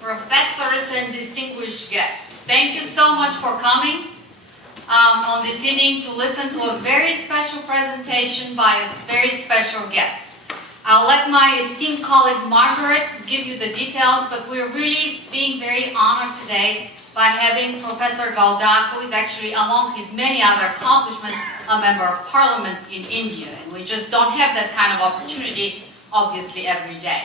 professors, and distinguished guests. Thank you so much for coming on this evening to listen to a very special presentation by a very special guest. I'll let my esteemed colleague Margaret give you the details, but we're really being very honored today by having Professor Galdak, who is actually, among his many other accomplishments, a member of parliament in India. And we just don't have that kind of opportunity, obviously, every day.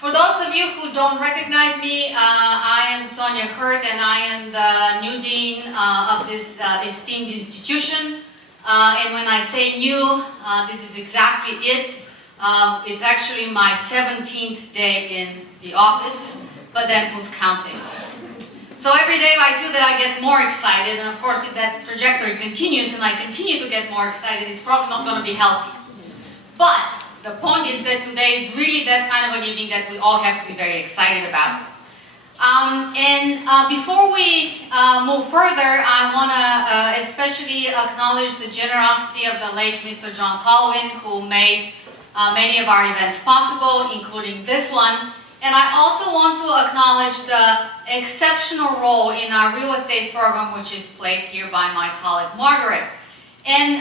For those of you who don't recognize me, I am Sonia Hurt, and I am the new dean of this esteemed institution. And when I say new, this is exactly it. It's actually my 17th day in the office, but then who's counting? So every day I feel that I get more excited, and of course if that trajectory continues and I continue to get more excited, it's probably not going to be healthy. But the point is that today is really that kind of an evening that we all have to be very excited about. Before we move further, I want to especially acknowledge the generosity of the late Mr. John Colvin, who made many of our events possible, including this one. And I also want to acknowledge the exceptional role in our real estate program, which is played here by my colleague Margaret. And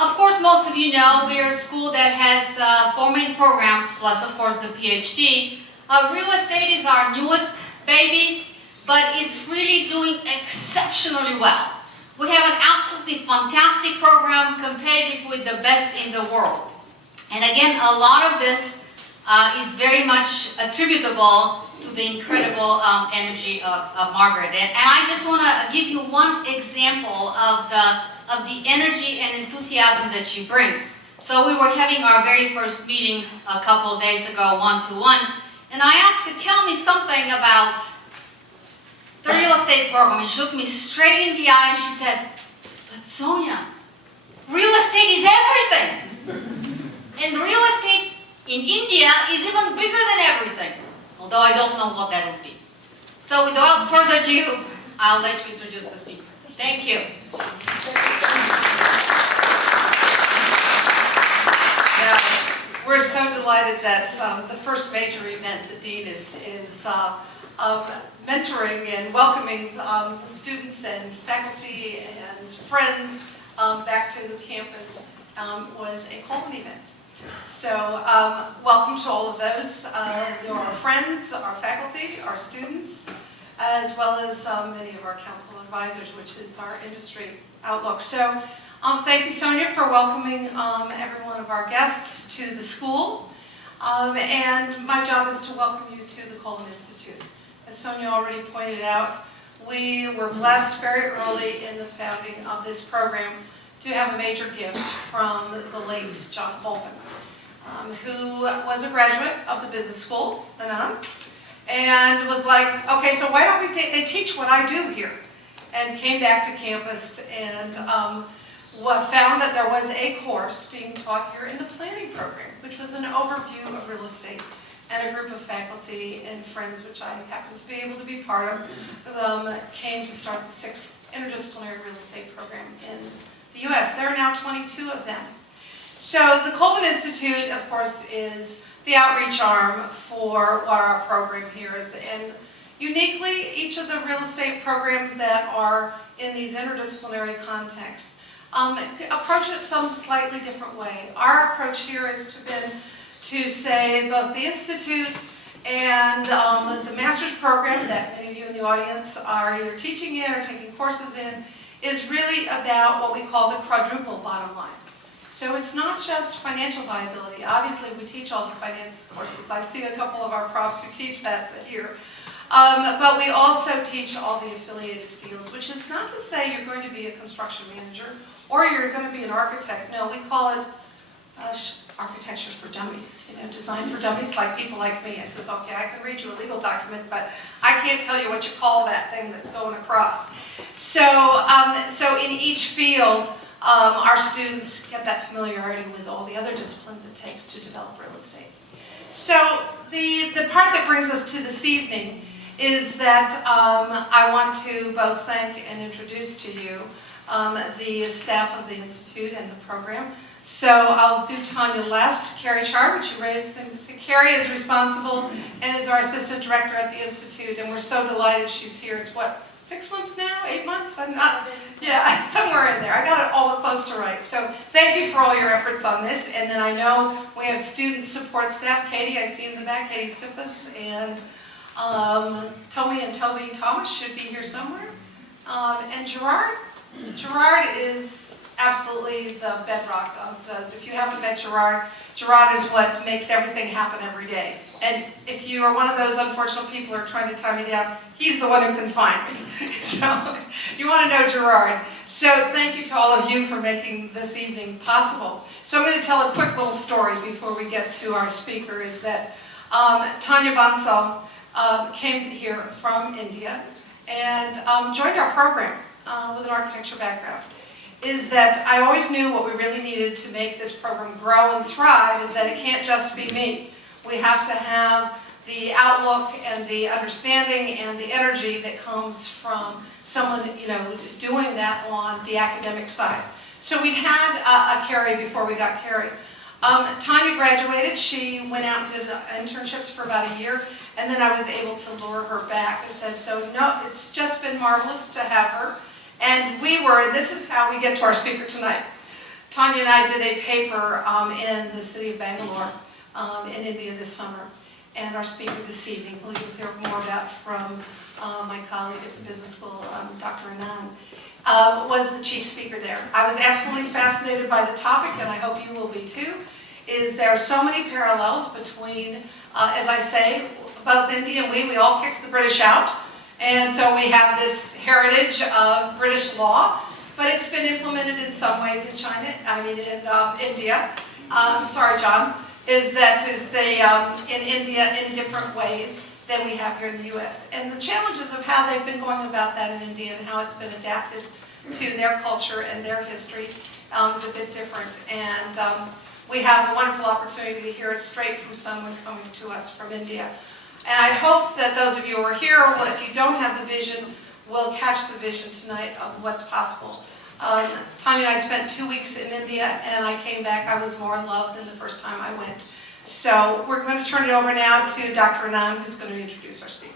of course, most of you know we are a school that has 4 main programs, plus of course the PhD. Real estate is our newest baby, but it's really doing exceptionally well. We have an absolutely fantastic program, competitive with the best in the world. And again, a lot of this is very much attributable to the incredible energy of Margaret. And I just want to give you one example of the energy and enthusiasm that she brings. So we were having our very first meeting a couple of days ago, one-to-one, and I asked her, tell me something about the real estate program. And she looked me straight in the eye and she said, but Sonia, real estate is everything. And real estate in India is even bigger than everything, although I don't know what that would be. So without further ado, I'll let you introduce the speaker. Thank you. Yeah, we're so delighted that the first major event the Dean is mentoring and welcoming students and faculty and friends back to the campus was a Colvin event. So welcome to all of those, our friends, our faculty, our students, as well as many of our council advisors, which is our industry outlook. So thank you, Sonia, for welcoming every one of our guests to the school. And my job is to welcome you to the Colvin Institute. As Sonia already pointed out, we were blessed very early in the founding of this program to have a major gift from the late John Colvin, who was a graduate of the business school, Anand, and was like, okay, so why don't they teach what I do here? And came back to campus and found that there was a course being taught here in the planning program, which was an overview of real estate, and a group of faculty and friends, which I happened to be able to be part of, came to start the 6th interdisciplinary real estate program in the U.S. There are now 22 of them. So the Colvin Institute, of course, is the outreach arm for what our program here is. And uniquely, each of the real estate programs that are in these interdisciplinary contexts approach it some slightly different way. Our approach here is to say both the Institute and the master's program that many of you in the audience are either teaching in or taking courses in is really about what we call the quadruple bottom line. So it's not just financial viability. Obviously, we teach all the finance courses. I see a couple of our profs who teach that here. But we also teach all the affiliated fields, which is not to say you're going to be a construction manager or you're going to be an architect. No, we call it architecture for dummies, design for dummies, like people like me. I says, okay, I can read you a legal document, but I can't tell you what you call that thing that's going across. So, so in each field, our students get that familiarity with all the other disciplines it takes to develop real estate. So the part that brings us to this evening is that I want to both thank and introduce to you the staff of the Institute and the program, So I'll do Tanya last. Carrie Char, would you raise things? Carrie is responsible and is our assistant director at the Institute, and we're so delighted she's here. It's what, 6 months now? 8 months? I'm not, yeah, somewhere in there. I got it all close to right. So thank you for all your efforts on this. And then I know we have student support staff. Katie, I see in the back, Katie Sippus, and Tommy and Toby Thomas should be here somewhere. And Gerard. Gerard is absolutely the bedrock of those. If you haven't met Gerard, Gerard is what makes everything happen every day. And if you are one of those unfortunate people who are trying to tie me down, he's the one who can find me. So you want to know Gerard. So thank you to all of you for making this evening possible. So I'm going to tell a quick little story before we get to our speaker, is that Tanya Bansal came here from India and joined our program with an architecture background. Is that I always knew what we really needed to make this program grow and thrive is that it can't just be me. We have to have the outlook and the understanding and the energy that comes from someone, you know, doing that on the academic side. So we had a Carrie before we got Carrie. Tanya graduated. She went out and did internships for about a year, and then I was able to lure her back. I said, so no, it's just been marvelous to have her. And this is how we get to our speaker tonight. Tanya and I did a paper in the city of Bangalore in India this summer. And our speaker this evening, who you'll hear more about from my colleague at the business school, Dr. Anand, was the chief speaker there. I was absolutely fascinated by the topic, and I hope you will be too, is there are so many parallels between, as I say, both India and we all kicked the British out. And so we have this heritage of British law, but it's been implemented in some ways in China, in India. Sorry, John, in India in different ways than we have here in the US. And the challenges of how they've been going about that in India and how it's been adapted to their culture and their history is a bit different. And we have a wonderful opportunity to hear it straight from someone coming to us from India. And I hope that those of you who are here, if you don't have the vision, will catch the vision tonight of what's possible. Tanya and I spent 2 weeks in India, and I came back. I was more in love than the first time I went. So we're going to turn it over now to Dr. Anand, who's going to introduce our speaker.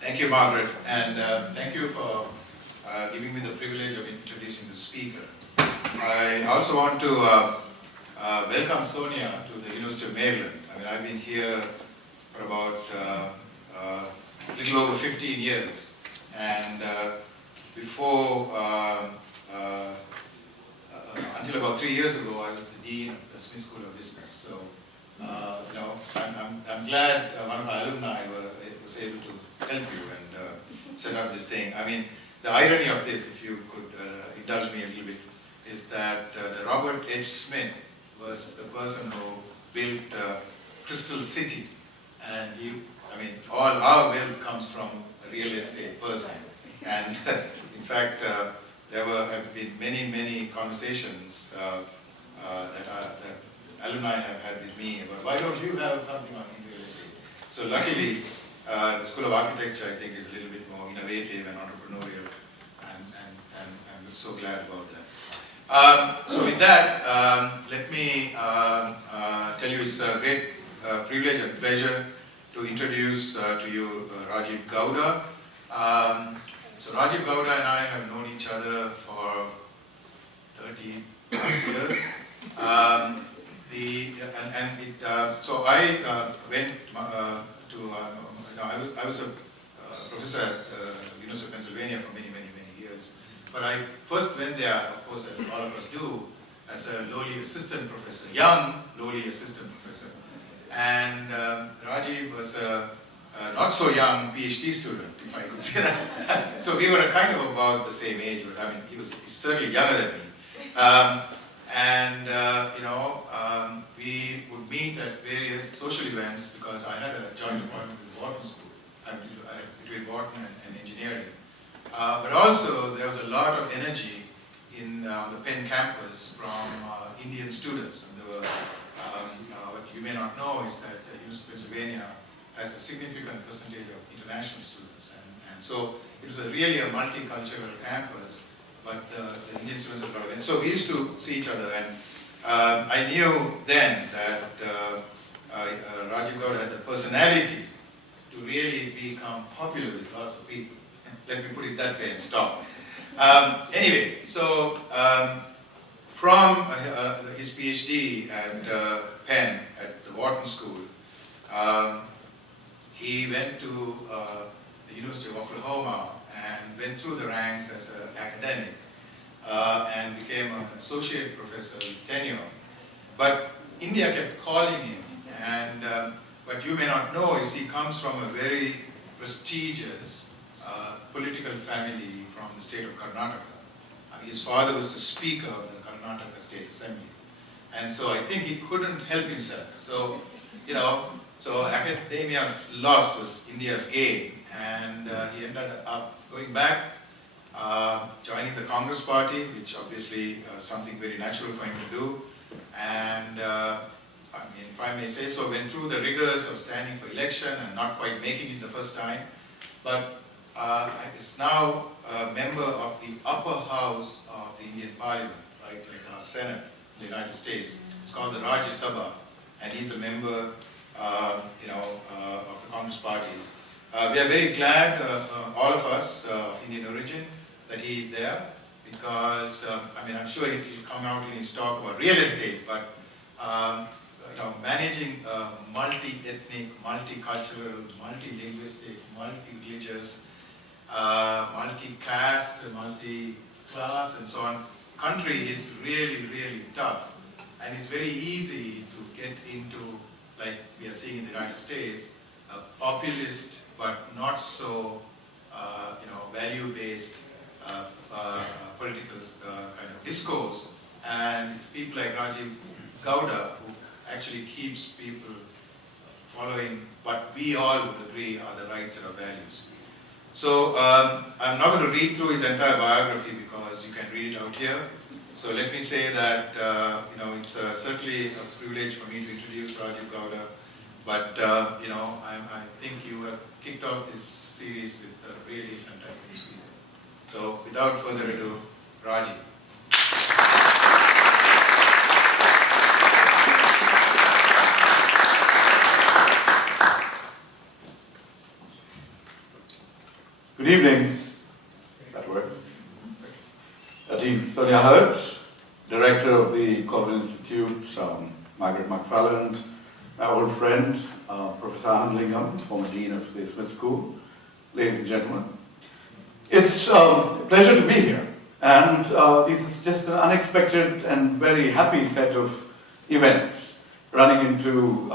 Thank you, Margaret, and thank you for giving me the privilege of introducing the speaker. I also want to welcome Sonia to the University of Maryland. I mean, I've been here for about a little over 15 years, and before, until about 3 years ago, I was the Dean of the Smith School of Business. So, you know, I'm glad one of my alumni was able to help you and set up this thing. I mean, the irony of this, if you could indulge me a little bit, is that the Robert H. Smith was the person who built Crystal City, and all our wealth comes from a real estate person. And in fact, there have been many conversations that alumni have had with me about why don't you have something on real estate. So luckily, the School of Architecture, I think, is a little bit more innovative and entrepreneurial, and I'm so glad about that. So with that, let me tell you it's a great privilege and pleasure to introduce to you Rajiv Gowda. So Rajiv Gowda and I have known each other for 30 years. So I went to, I was a professor at the University of Pennsylvania for many years. But I first went there, of course, as all of us do, as a lowly assistant professor, young lowly assistant professor. And Rajiv was a not so young PhD student, if I could say that. So we were kind of about the same age, but I mean, he's certainly younger than me. We would meet at various social events because I had a joint appointment with Wharton School, between Wharton and engineering. But also, there was a lot of energy in the Penn campus from Indian students. And there were, what you may not know is that the University of Pennsylvania has a significant percentage of international students. And And so it was really a multicultural campus, but the Indian students were brought in. So we used to see each other, and I knew then that Rajiv Gowda had the personality to really become popular with lots of people. Let me put it that way and stop. Anyway, so from his PhD at Penn, at the Wharton School, he went to the University of Oklahoma and went through the ranks as an academic and became an associate professor with tenure. But India kept calling him, and what you may not know is he comes from a very prestigious political family from the state of Karnataka. His father was the Speaker of the Karnataka State Assembly. And so I think he couldn't help himself. So, you know, so academia's loss was India's gain. And he ended up going back, joining the Congress Party, which obviously something very natural for him to do. And I mean, if I may say so, went through the rigors of standing for election and not quite making it the first time. But is now a member of the upper house of the Indian Parliament, right, like our Senate in the United States. It's called the Rajya Sabha, and he's a member, of the Congress Party. We are very glad, all of us of Indian origin, that he is there, because I mean, I'm sure it will come out in his talk about real estate, but managing multi-ethnic, multicultural, multi-linguistic, multi-religious, multi-caste, multi-class, and so on country is really, really tough. And it's very easy to get into, like we are seeing in the United States, a populist but not so value-based political kind of discourse. And it's people like Rajiv Gowda who actually keeps people following what we all would agree are the right set of values. So I'm not going to read through his entire biography because you can read it out here. So let me say that it's certainly a privilege for me to introduce Rajiv Gowda, but I think you have kicked off this series with a really fantastic speaker. So without further ado, Rajiv. Good evening. That works. Dean Sonia Hertz, Director of the Colvin Institute, Margaret McFarland, my old friend, Professor Anand, former Dean of the Smith School, ladies and gentlemen. It's a pleasure to be here, and this is just an unexpected and very happy set of events, running into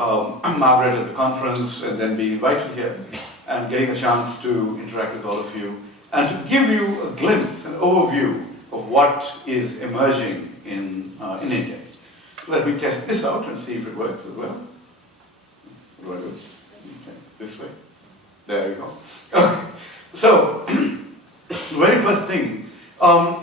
Margaret at the conference and then being invited here and getting a chance to interact with all of you and to give you a glimpse, an overview of what is emerging in India. Let me test this out and see if it works as well. What do I do? Okay, this way. There you go. Okay. So, the very first thing,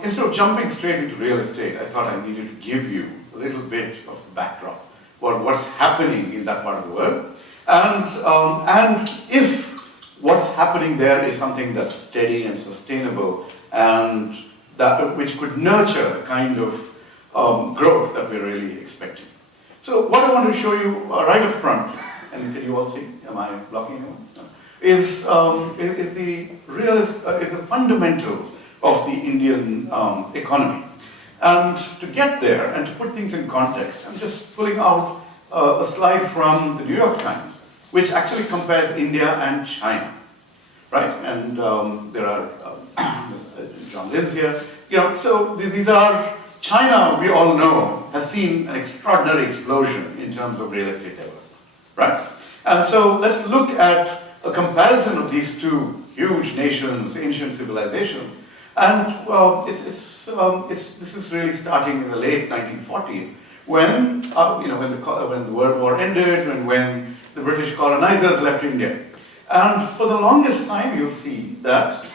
instead of jumping straight into real estate, I thought I needed to give you a little bit of backdrop about what's happening in that part of the world, and if what's happening there is something that's steady and sustainable, and that which could nurture the kind of growth that we're really expecting. So what I want to show you right up front, and can you all see? Am I blocking you? No. Is the fundamentals of the Indian economy. And to get there and to put things in context, I'm just pulling out a slide from the New York Times, which actually compares India and China, right? And there are John Liz here. So these are, China, we all know, has seen an extraordinary explosion in terms of real estate development, right? And so let's look at a comparison of these two huge nations, ancient civilizations. And this is really starting in the late 1940s, when when the World War ended and when the British colonizers left India. And for the longest time, you'll see that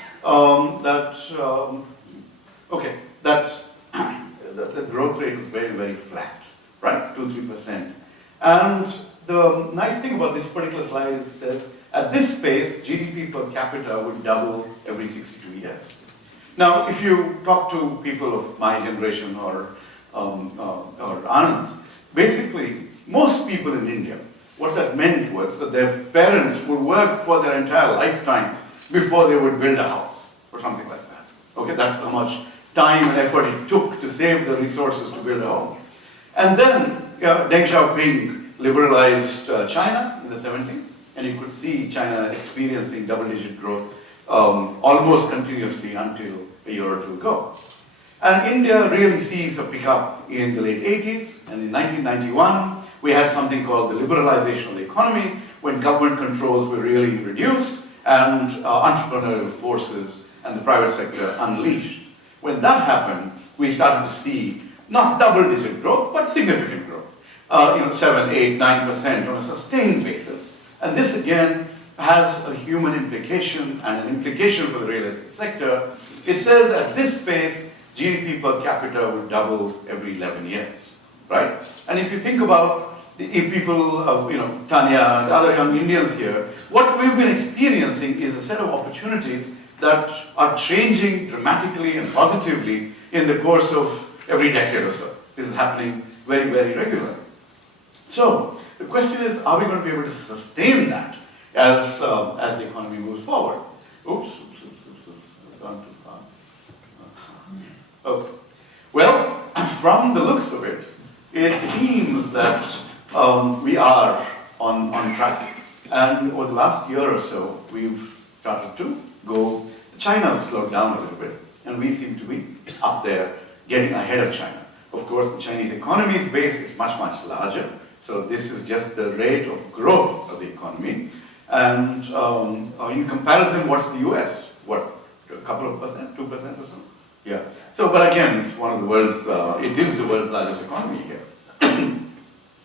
the growth rate was very, very flat, right, 2-3%. And the nice thing about this particular slide is it says At this pace, GDP per capita would double every 62 years. Now, if you talk to people of my generation or Anand's, basically, most people in India, what that meant was that their parents would work for their entire lifetimes before they would build a house or something like that. Okay, that's how much time and effort it took to save the resources to build a home. And then Deng Xiaoping liberalized China in the 70s, and you could see China experiencing double-digit growth almost continuously until a year or two ago. And India really sees a pickup in the late 80s, and in 1991, we had something called the liberalization of the economy, when government controls were really reduced and entrepreneurial forces and the private sector unleashed. When that happened, we started to see not double-digit growth, but significant growth. 7, 8, 9% on a sustained basis. And this again has a human implication and an implication for the real estate sector. It says at this pace, GDP per capita will double every 11 years, right? And if you think about the people of, Tanya and other young Indians here, what we've been experiencing is a set of opportunities that are changing dramatically and positively in the course of every decade or so. This is happening very, very regularly. So the question is, are we going to be able to sustain that as the economy moves forward? Oops, I've gone too far. Okay. Well, from the looks of it, it seems that we are on track. And over the last year or so, we've started to go. China's slowed down a little bit, and we seem to be up there, getting ahead of China. Of course, the Chinese economy's base is much, much larger. So this is just the rate of growth of the economy. And in comparison, what's the US? What, a couple of percent, 2% or so? Yeah. So, but again, it's one of the world's, it is the world's largest economy here.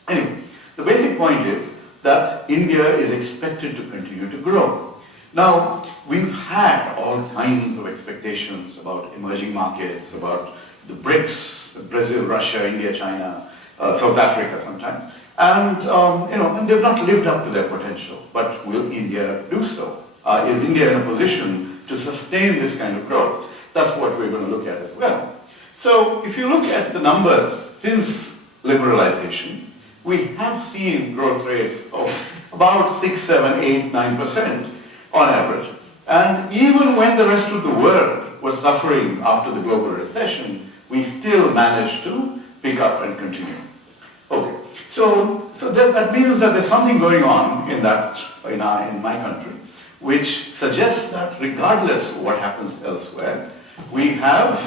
Anyway, the basic point is that India is expected to continue to grow. Now, we've had all kinds of expectations about emerging markets, about the BRICS, Brazil, Russia, India, China, South Africa sometimes. And, and they've not lived up to their potential. But will India do so? Is India in a position to sustain this kind of growth? That's what we're going to look at as well. So if you look at the numbers since liberalization, we have seen growth rates of about 6, 7, 8, 9% on average. And even when the rest of the world was suffering after the global recession, we still managed to pick up and continue. Okay, so that means that there's something going on in my country, which suggests that regardless of what happens elsewhere, we have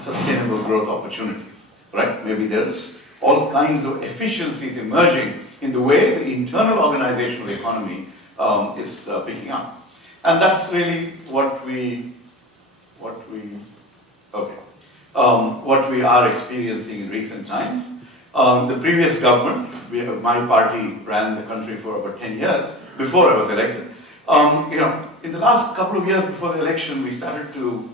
sustainable growth opportunities, right? Maybe there's all kinds of efficiencies emerging in the way the internal organization of the economy is picking up. And that's really what we are experiencing in recent times. The previous government, my party ran the country for about 10 years before I was elected. In the last couple of years before the election, we started to,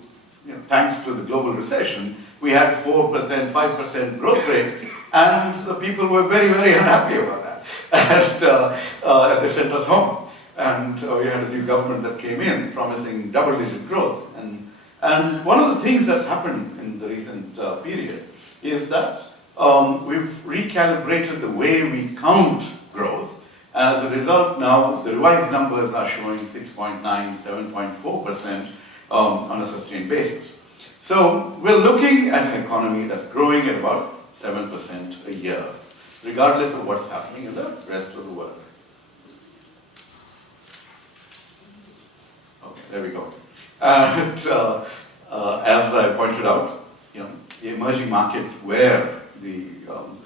thanks to the global recession, we had 4%, 5% growth rate, and the people were very, very unhappy about that. And they sent us home. And we had a new government that came in promising double-digit growth. And one of the things that's happened in the recent period is that we've recalibrated the way we count growth. And as a result now, the revised numbers are showing 6.9, 7.4% on a sustained basis. So we're looking at an economy that's growing at about 7% a year, regardless of what's happening in the rest of the world. Okay, there we go. And as I pointed out, the emerging markets were the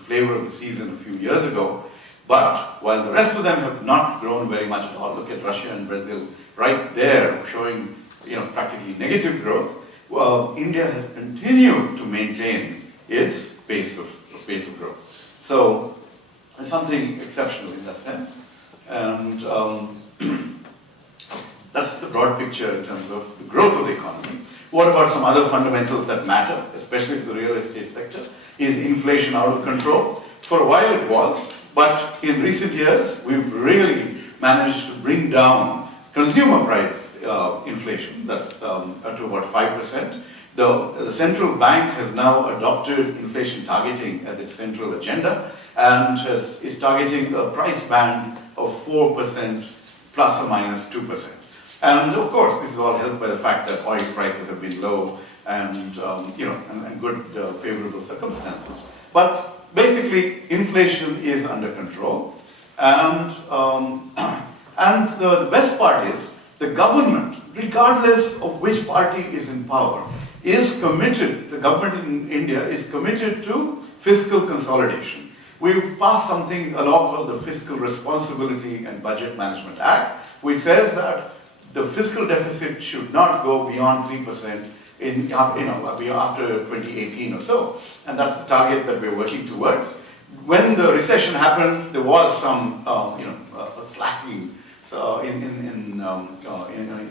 flavor of the season a few years ago, but while the rest of them have not grown very much at all, look at Russia and Brazil right there showing practically negative growth, India has continued to maintain its pace of growth. So it's something exceptional in that sense. And that's the broad picture in terms of the growth of the economy. What about some other fundamentals that matter, especially to the real estate sector? Is inflation out of control? For a while it was, but in recent years we've really managed to bring down consumer price inflation, that's to about 5%. The central bank has now adopted inflation targeting as its central agenda and is targeting a price band of 4% plus or minus 2%. And of course, this is all helped by the fact that oil prices have been low and and good favorable circumstances. But basically, inflation is under control, and the best part is the government, regardless of which party is in power, is committed. The government in India is committed to fiscal consolidation. We've passed a law called the Fiscal Responsibility and Budget Management Act, which says that the fiscal deficit should not go beyond 3% after 2018 or so, and that's the target that we're working towards. When the recession happened, there was some slackening in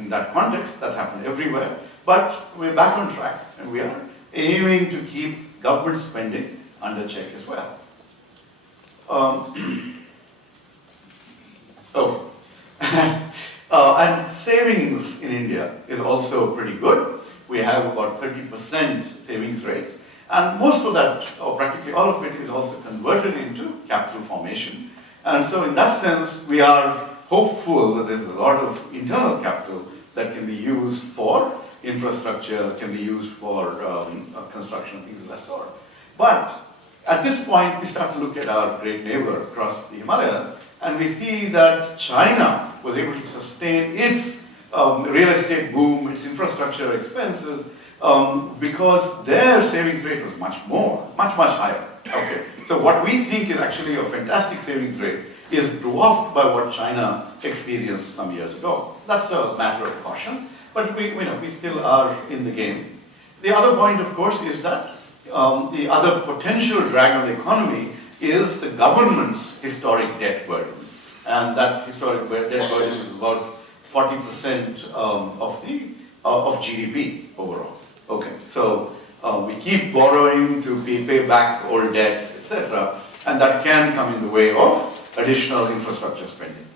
that context. That happened everywhere, but we're back on track, and we are aiming to keep government spending under check as well. And savings in India is also pretty good. We have about 30% savings rate, and most of that, or practically all of it, is also converted into capital formation. And so in that sense, we are hopeful that there's a lot of internal capital that can be used for infrastructure, can be used for construction, things of that sort. But at this point, we start to look at our great neighbor across the Himalayas, and we see that China was able to sustain its real estate boom, its infrastructure expenses, because their savings rate was much higher. Okay, so what we think is actually a fantastic savings rate is dwarfed by what China experienced some years ago. That's a matter of caution, but we still are in the game. The other point, of course, is that the other potential drag on the economy is the government's historic debt burden. And that historic debt burden is about 40% of GDP overall. Okay, so we keep borrowing to pay back old debt, etc., and that can come in the way of additional infrastructure spending.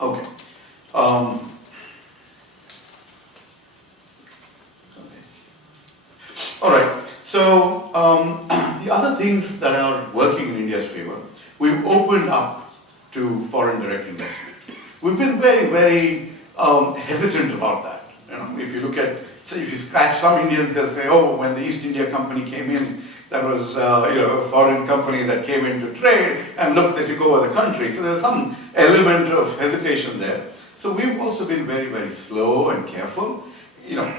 Okay. All right. So the other things that are working in India's favor, we've opened up to foreign direct investment. We've been very, very hesitant about that. If you look at, so if you scratch some Indians, they'll say, oh, when the East India Company came in, that was a foreign company that came in to trade, and look, they took over the country. So there's some element of hesitation there. So we've also been very, very slow and careful.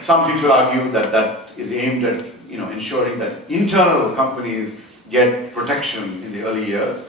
Some people argue that that is aimed at ensuring that internal companies get protection in the early years.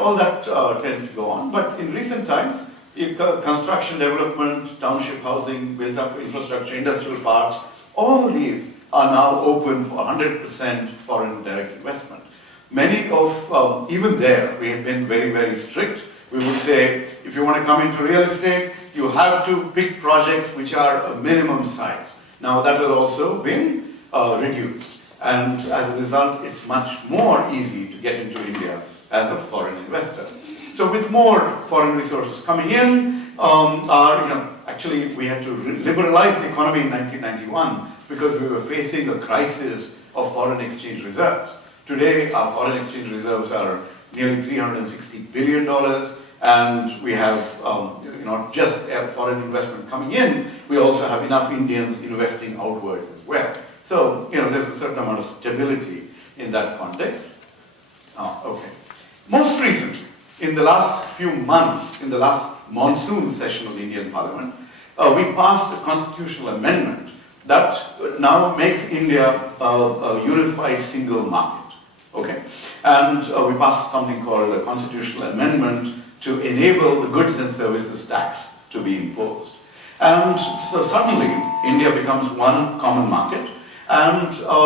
All that tends to go on. But in recent times, construction development, township housing, built-up infrastructure, industrial parks, all these are now open for 100% foreign direct investment. Many of, even there, we have been very, very strict. We would say, if you want to come into real estate, you have to pick projects which are a minimum size. Now that has also been reduced. And as a result, it's much more easy to get into India as a foreign investor. So with more foreign resources coming in, actually we had to liberalize the economy in 1991 because we were facing a crisis of foreign exchange reserves. Today, our foreign exchange reserves are nearly $360 billion, and we have not just foreign investment coming in, we also have enough Indians investing outwards as well. So, there's a certain amount of stability in that context. Okay. Most recently, in the last few months, in the last monsoon session of the Indian Parliament, we passed a constitutional amendment that now makes India a unified single market. Okay? And we passed something called a constitutional amendment to enable the goods and services tax to be imposed. And so suddenly, India becomes one common market, and a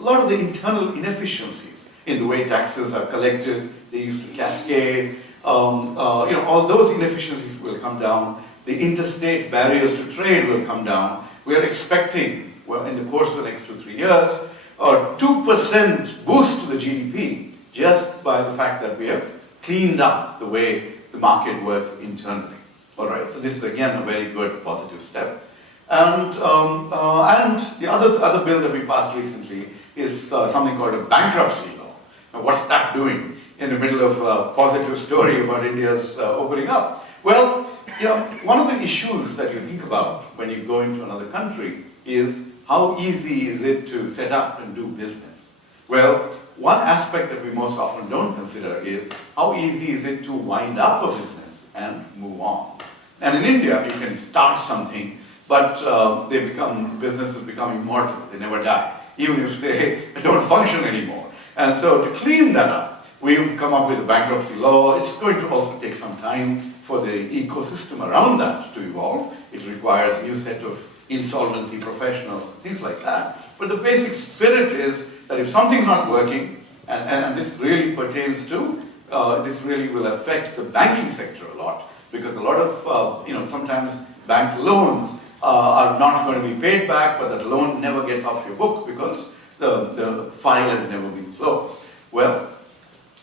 lot of the internal inefficiencies in the way taxes are collected, they used to cascade, all those inefficiencies will come down. The interstate barriers to trade will come down. We are expecting, in the course of the next 2-3 years, a 2% boost to the GDP just by the fact that we have cleaned up the way the the market works internally. All right, so this is again a very good positive step. And the other bill that we passed recently is something called a bankruptcy law. Now, what's that doing in the middle of a positive story about India's opening up? Well, one of the issues that you think about when you go into another country is how easy is it to set up and do business? Well, one aspect that we most often don't consider is how easy is it to wind up a business and move on. And in India, you can start something, but businesses become immortal. They never die, even if they don't function anymore. And so to clean that up, we've come up with a bankruptcy law. It's going to also take some time for the ecosystem around that to evolve. It requires a new set of insolvency professionals, things like that. But the basic spirit is that if something's not working, and this really pertains to, this really will affect the banking sector a lot, because a lot of, sometimes bank loans are not going to be paid back, but that loan never gets off your book because the file has never been closed. Well,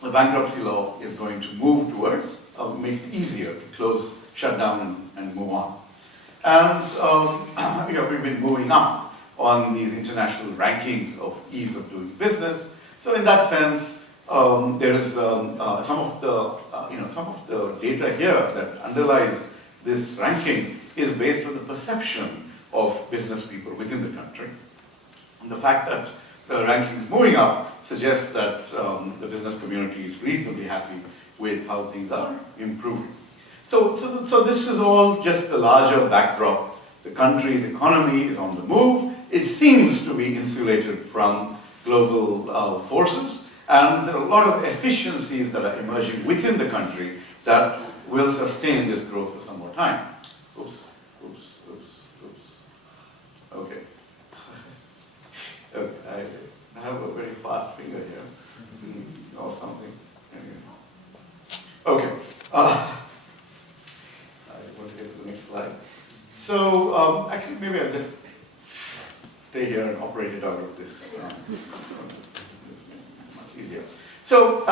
the bankruptcy law is going to move towards make it easier to close, shut down, and move on. And we've been moving up on these international rankings of ease of doing business. So in that sense, there is some of the data here that underlies this ranking is based on the perception of business people within the country. And the fact that the ranking is moving up suggests that the business community is reasonably happy with how things are improving. So this is all just the larger backdrop. The country's economy is on the move. It seems to be insulated from global forces, and there are a lot of efficiencies that are emerging within the country that will sustain this growth for some more time. Oops. Okay. I have a very fast finger here, or something. Okay. I want to get to the next slide. So, actually, maybe I'll just stay here and operate it out of this. Much easier. So,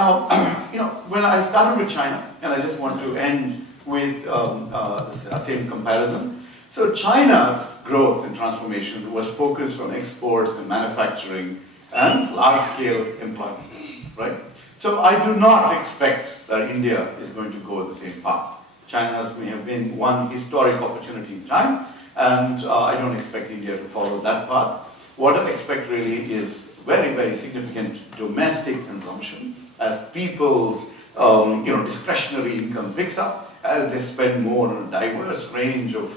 when I started with China, and I just want to end with the same comparison. So, China's growth and transformation was focused on exports and manufacturing and large-scale employment, right? So, I do not expect that India is going to go the same path. China's may have been one historic opportunity in time, and I don't expect India to follow that path. What I expect really is very, very significant domestic consumption as people's discretionary income picks up, as they spend more on a diverse range of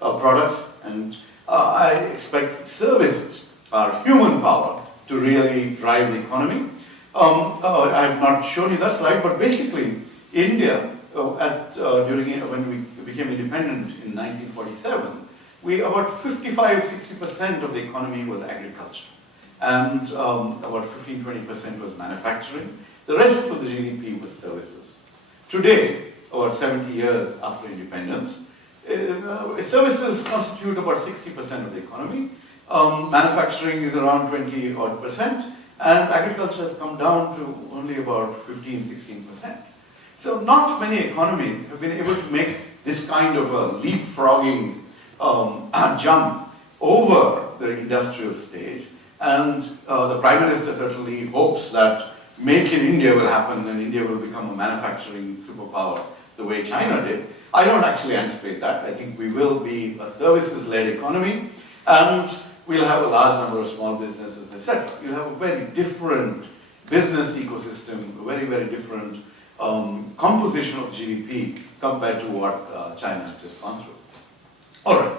products, and I expect services, our human power, to really drive the economy. I have not shown you that slide, but basically, India, when we became independent in 1947, about 55-60% of the economy was agriculture, and about 15-20% was manufacturing. The rest of the GDP was services. Today, about 70 years after independence, services constitute about 60% of the economy. Manufacturing is around 20-odd%, and agriculture has come down to only about 15-16%. So not many economies have been able to make this kind of a leapfrogging jump over the industrial stage. And the Prime Minister certainly hopes that Make in India will happen and India will become a manufacturing superpower the way China did. I don't actually anticipate that. I think we will be a services-led economy, and we'll have a large number of small businesses, etc. You'll have a very different business ecosystem, a very, very different composition of GDP compared to what China has just gone through. All right,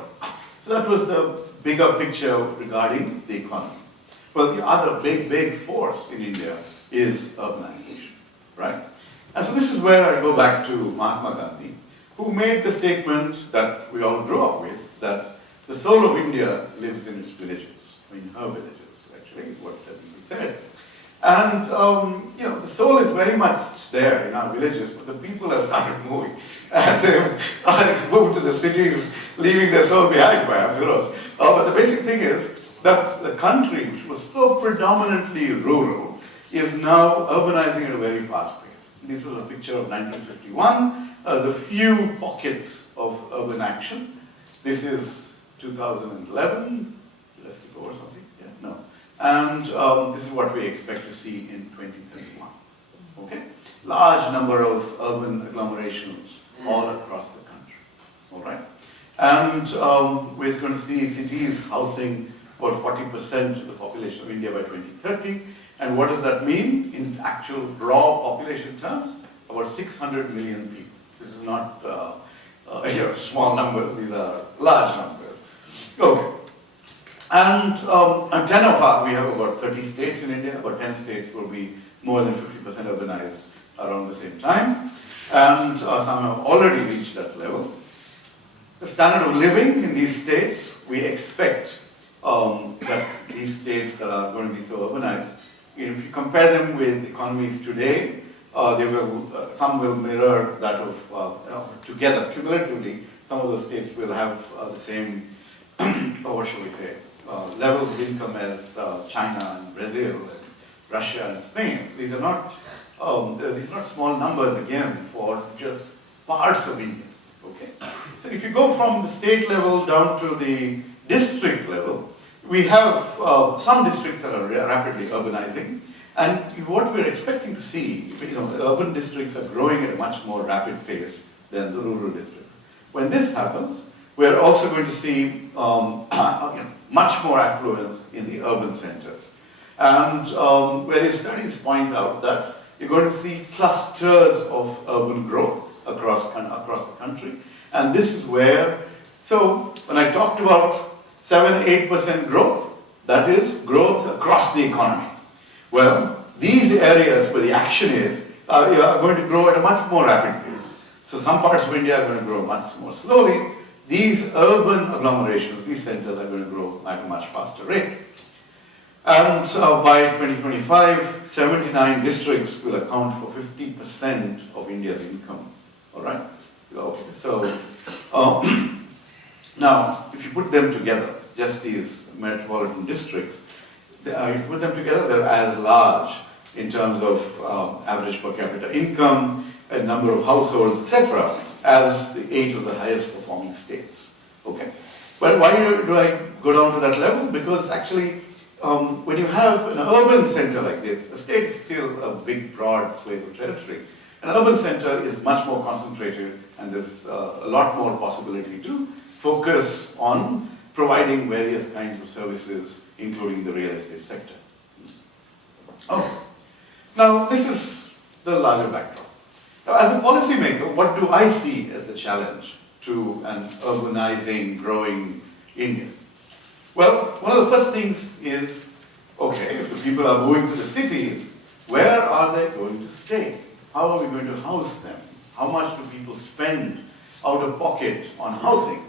so that was the bigger picture regarding the economy. Well, the other big force in India is urbanization, right? And so this is where I go back to Mahatma Gandhi, who made the statement that we all grew up with, that the soul of India lives in its villages, in her villages, actually, is what he said. And, the soul is very much there in our villages, but the people have started moving. And they've moved to the cities, leaving their soul behind, perhaps, But the basic thing is that the country, which was so predominantly rural, is now urbanizing at a very fast pace. This is a picture of 1951. the few pockets of urban action. This is 2011, let's go or something, yeah, no. And this is what we expect to see in 2031, okay? Large number of urban agglomerations all across the country, all right? And we're going to see cities housing about 40% of the population of India by 2030. And what does that mean in actual raw population terms? About 600 million people. This is not small numbers, these are large numbers. Okay. And 10 of our, we have about 30 states in India, about 10 states will be more than 50% urbanized around the same time. And some have already reached that level. The standard of living in these states, we expect that these states that are going to be so urbanized, if you compare them with economies today, some will mirror that of, together, cumulatively, some of those states will have the same, what shall we say, levels of income as China and Brazil and Russia and Spain. So these are not small numbers again for just parts of India. Okay. So if you go from the state level down to the district level, we have some districts that are rapidly urbanizing, and what we're expecting to see, the urban districts are growing at a much more rapid pace than the rural districts. When this happens, we're also going to see much more affluence in the urban centers. And various studies point out that you're going to see clusters of urban growth across the country. And this is where, so when I talked about 7-8% growth, that is growth across the economy. Well, these areas where the action is are going to grow at a much more rapid pace. So some parts of India are going to grow much more slowly. These urban agglomerations, these centers are going to grow at a much faster rate. And by 2025, 79 districts will account for 50% of India's income. All right? Okay, so now, if you put them together, just these metropolitan districts, you put them together, they're as large in terms of average per capita income, a number of households, etc., as the 8 of the highest performing states. Okay, but why do I go down to that level? Because actually, when you have an urban center like this, the state is still a big, broad swathe of territory. An urban center is much more concentrated, and there's a lot more possibility to focus on providing various kinds of services, including the real estate sector. Oh, now this is the larger backdrop. Now, as a policymaker, what do I see as the challenge to an urbanizing, growing India? Well, one of the first things is, okay, if the people are moving to the cities, where are they going to stay? How are we going to house them? How much do people spend out of pocket on housing?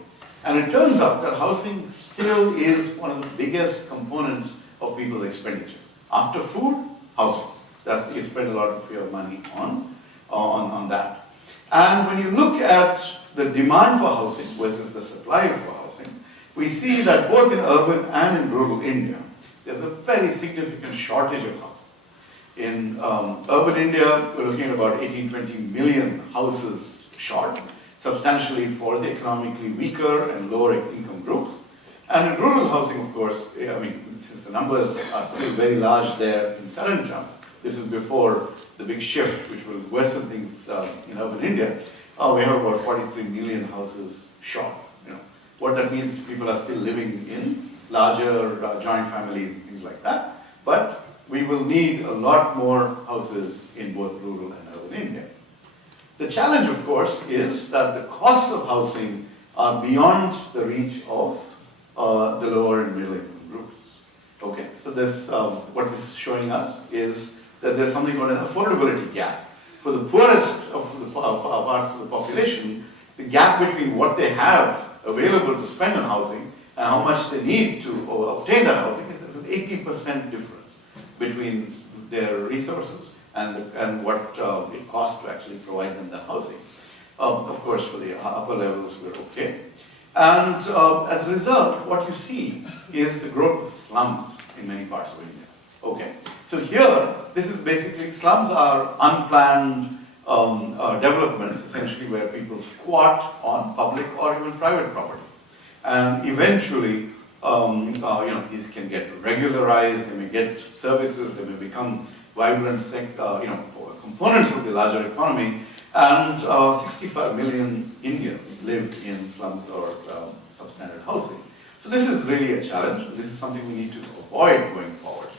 And it turns out that housing still is one of the biggest components of people's expenditure. After food, housing. That's, you spend a lot of your money on that. And when you look at the demand for housing versus the supply for housing, we see that both in urban and in rural India, there's a very significant shortage of housing. In urban India, we're looking at about 18-20 million houses short, substantially for the economically weaker and lower income groups. And in rural housing, of course, I mean, since the numbers are still very large there in current terms, this is before the big shift, which will worsen things in urban India. We have about 43 million houses short. What that means is people are still living in larger joint families and things like that. But we will need a lot more houses in both rural and urban India. The challenge, of course, is that the costs of housing are beyond the reach of the lower and middle income groups. Okay, so this, what this is showing us is that there's something called an affordability gap. For the poorest of the parts of the population, the gap between what they have available to spend on housing and how much they need to obtain that housing is an 80% difference between their resources and what it costs to actually provide them that housing. Of course, for the upper levels, we're okay. And as a result, what you see is the growth of slums in many parts of India. Okay, so here, this is basically, slums are unplanned developments, essentially where people squat on public or even private property. And eventually, these can get regularized, they may get services, they may become vibrant components of the larger economy. And 65 million Indians live in slums or substandard housing. So this is really a challenge. This is something we need to avoid going forward.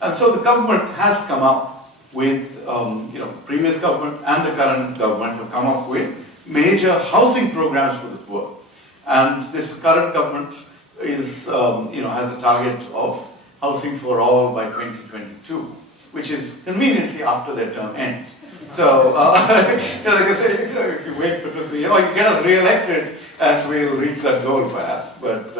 And so the government has come up with, previous government and the current government have come up with major housing programs for the poor. And this current government is, has a target of housing for all by 2022, which is conveniently after their term ends. So, like I say, if you wait for 2 years, you get us re-elected and we'll reach that goal perhaps. But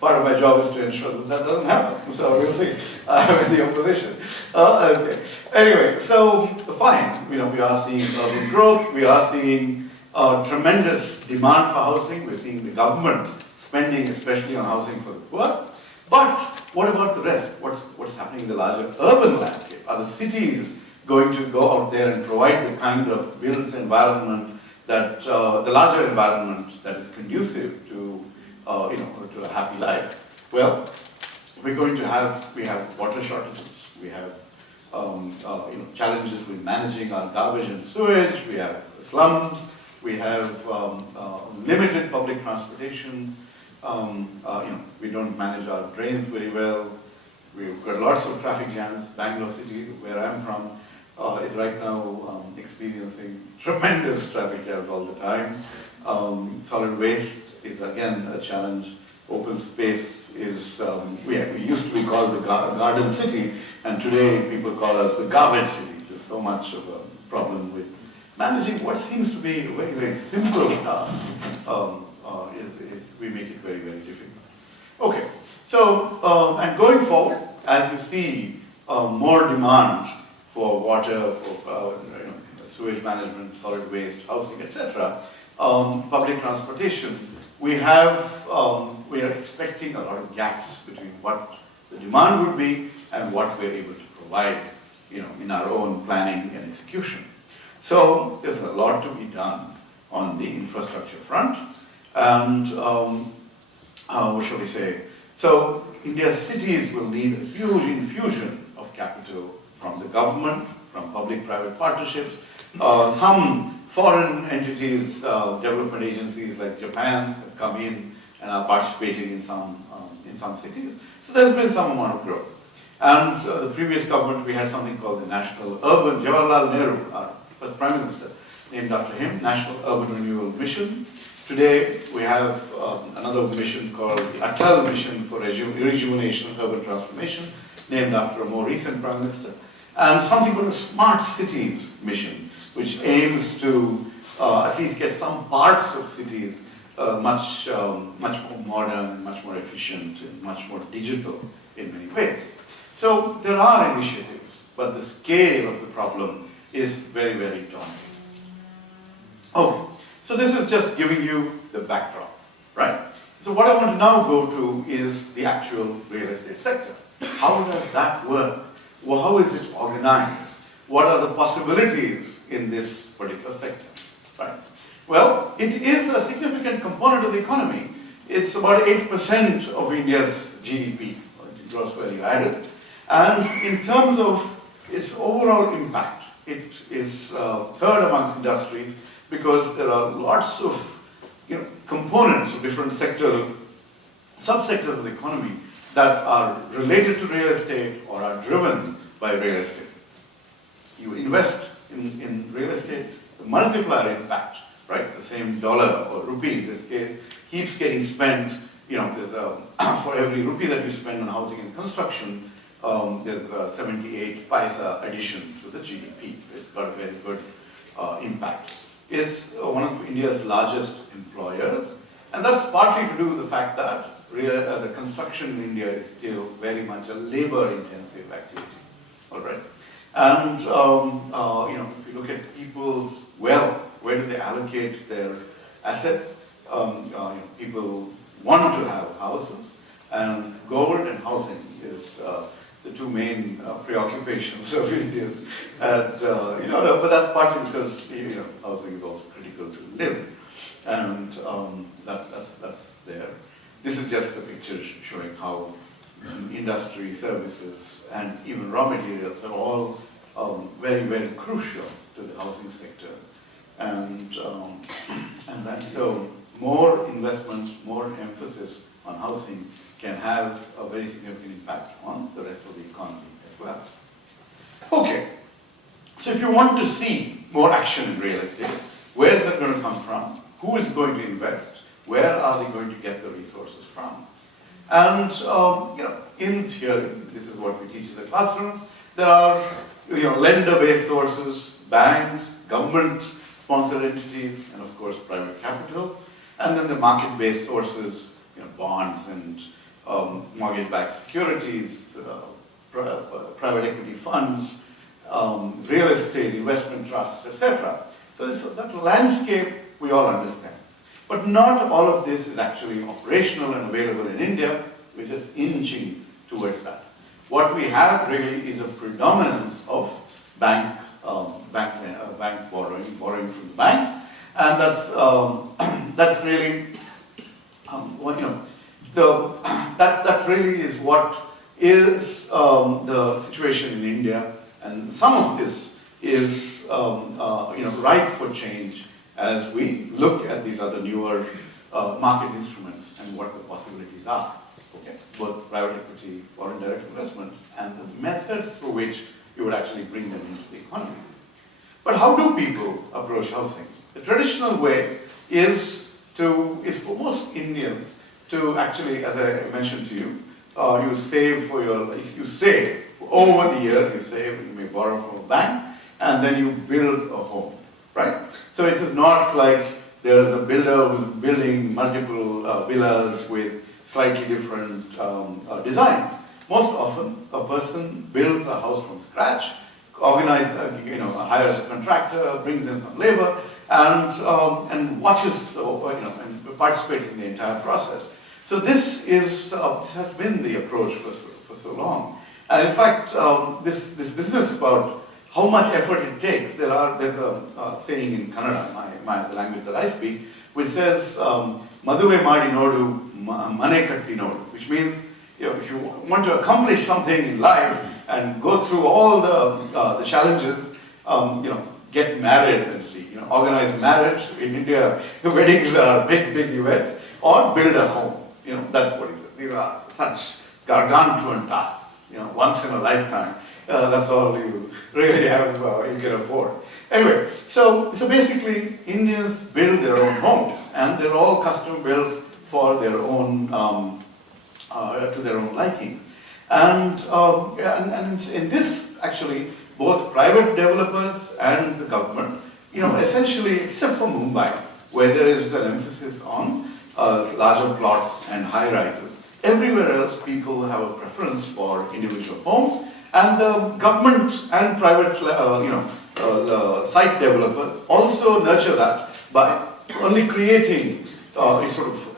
part of my job is to ensure that that doesn't happen. So we'll see with the opposition. Okay. Anyway, so fine. We are seeing urban growth. We are seeing tremendous demand for housing. We're seeing the government spending, especially on housing for the poor. But what about the rest? What's happening in the larger urban landscape? Are the cities going to go out there and provide the kind of built environment that the larger environment that is conducive to to a happy life? Well, we have water shortages. We have challenges with managing our garbage and sewage. We have slums. We have limited public transportation. We don't manage our drains very well. We've got lots of traffic jams. Bangalore City, where I'm from, is right now experiencing tremendous traffic jams all the time. Solid waste is again a challenge. Open space is, we used to be called the garden city, and today people call us the garbage city. There's so much of a problem with managing what seems to be a very, very simple task. We make it very, very difficult. Okay, so, and going forward, as you see more demand for water, for sewage management, solid waste, housing, etc., public transportation, we are expecting a lot of gaps between what the demand would be and what we're able to provide, in our own planning and execution. So there's a lot to be done on the infrastructure front, and what shall we say? So India's cities will need a huge infusion of capital from the government, from public-private partnerships. Some foreign entities, development agencies like Japan have come in and are participating in some cities. So there's been some amount of growth. And the previous government, we had something called the National Urban, Jawaharlal Nehru, our first Prime Minister, named after him, National Urban Renewal Mission. Today, we have another mission called the Atal Mission for Rejuvenation of Urban Transformation, named after a more recent Prime Minister, and something called the Smart Cities Mission, which aims to at least get some parts of cities much more modern, much more efficient, and much more digital in many ways. So there are initiatives, but the scale of the problem is very, very daunting. Okay, so this is just giving you the backdrop, right? So what I want to now go to is the actual real estate sector. How does that work? Well, how is it organized? What are the possibilities in this particular sector, right? Well, it is a significant component of the economy. It's about 8% of India's GDP, gross value added. And in terms of its overall impact, it is third amongst industries because there are lots of components of different sectors, subsectors of the economy that are related to real estate or are driven by real estate. You invest in real estate, the multiplier impact, right? The same dollar or rupee in this case keeps getting spent. There's for every rupee that you spend on housing and construction, there's a 78 paisa addition to the GDP. So it's got a very good impact. It's one of India's largest employers, and that's partly to do with the fact that the construction in India is still very much a labor-intensive activity. All right, and if you look at people's wealth, where do they allocate their assets? People want to have houses, and gold and housing is the two main preoccupations of Indians. And, but that's partly because, housing is also critical to live. And that's there. This is just a picture showing how industry, services, and even raw materials are all very, very crucial to the housing sector. And so more investments, more emphasis on housing can have a very significant impact on the rest of the economy as well. Okay, so if you want to see more action in real estate, where is that going to come from? Who is going to invest? Where are they going to get the resources from? And in theory, this is what we teach in the classroom. There are lender-based sources, banks, government-sponsored entities, and of course private capital, and then the market-based sources, bonds and mortgage-backed securities, private equity funds, real estate, investment trusts, etc. So that landscape we all understand. But not all of this is actually operational and available in India. We're just inching towards that. What we have really is a predominance of bank borrowing from the banks, and that's really that really is what is the situation in India, and some of this is ripe for change as we look at these other newer market instruments and what the possibilities are. Okay, both private equity, foreign direct investment, and the methods through which you would actually bring them into the economy. But how do people approach housing? The traditional way is for most Indians to actually, as I mentioned to you, you save over the years, you save, you may borrow from a bank, and then you build a home, right? So it is not like there is a builder who's building multiple villas with slightly different designs. Most often, a person builds a house from scratch, hires a contractor, brings in some labor, and watches, and participates in the entire process. So this has been the approach for so long. And in fact, this business about how much effort it takes, there's a saying in Kannada, the language that I speak, which says, Maduve Madi Nodu, Mane Katti Nodu, which means if you want to accomplish something in life and go through all the challenges, get married and see, organize marriage. In India, the weddings are big events, or build a home. That's what it is. These are such gargantuan tasks, once in a lifetime. That's all you really have, you can afford. Anyway, so basically, Indians build their own homes, and they're all custom built for their own, to their own liking. And in this, actually, both private developers and the government, essentially, except for Mumbai, where there is an emphasis on larger plots and high-rises, everywhere else people have a preference for individual homes, and the government and private, site developers also nurture that by only creating,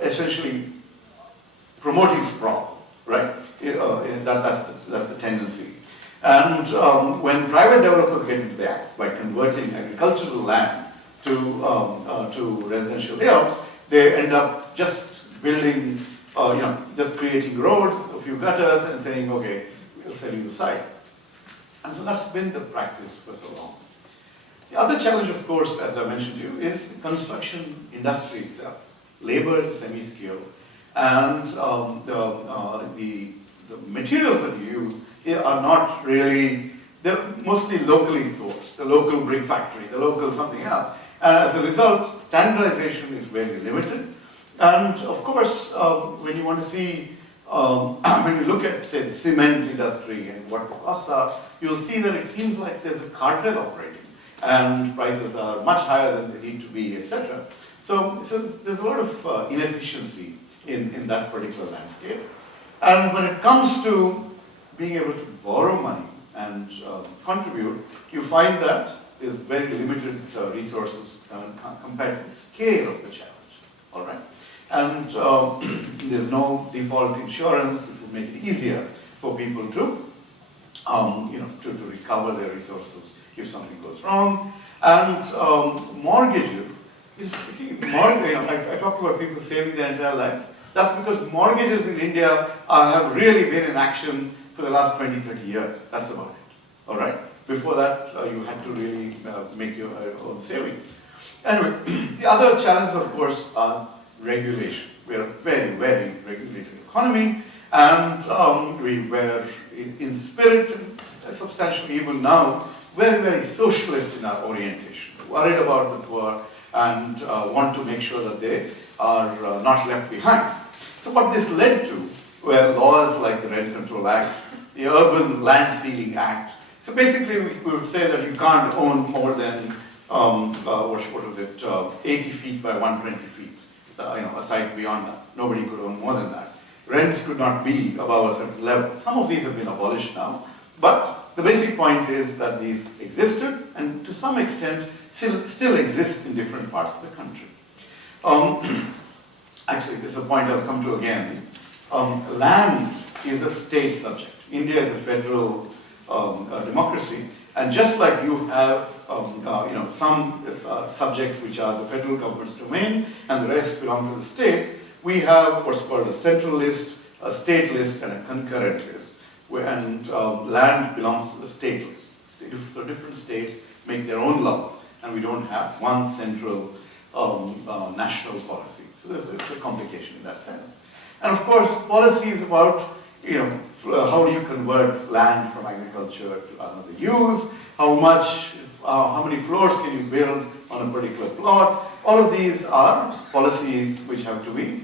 essentially promoting sprawl, right? That's the tendency. And when private developers get into the act by converting agricultural land to residential layouts, they end up just building, just creating roads, a few gutters, and saying, okay, we'll sell you the site. And so that's been the practice for so long. The other challenge, of course, as I mentioned to you, is the construction industry itself. Labor is semi-skilled, and the materials that you use are not really, they're mostly locally sourced, the local brick factory, the local something else. And as a result, standardization is very limited. And of course, when you want to see, when you look at, say, the cement industry and what the costs are, you'll see that it seems like there's a cartel operating, and prices are much higher than they need to be, etc. So there's a lot of inefficiency in that particular landscape. And when it comes to being able to borrow money and contribute, you find that there's very limited resources compared to the scale of the challenge, all right? And there's no default insurance, which would make it easier for people to to recover their resources if something goes wrong. And mortgages, you see, I talked about people saving their entire lives. That's because mortgages in India have really been in action for the last 20, 30 years. That's about it. All right? Before that, you had to really make your own savings. Anyway, the other challenge, of course, are regulation. We are a very, very regulated economy, and we were, in spirit, and substantially even now, very, very socialist in our orientation. Worried about the poor and want to make sure that they are not left behind. So what this led to were laws like the Rent Control Act, the Urban Land Ceiling Act. So basically, we would say that you can't own more than 80 feet by 120 feet. A site beyond that. Nobody could own more than that. Rents could not be above a certain level. Some of these have been abolished now, but the basic point is that these existed and to some extent still exist in different parts of the country. Actually, this is a point I'll come to again. Land is a state subject. India is a federal democracy, and just like you have some subjects which are the federal government's domain and the rest belong to the states, we have what's called a central list, a state list, and a concurrent list. And land belongs to the state list. So different states make their own laws, and we don't have one central national policy. So there's a complication in that sense. And of course, policy is about how do you convert land from agriculture to another use? How many floors can you build on a particular plot? All of these are policies which have to be,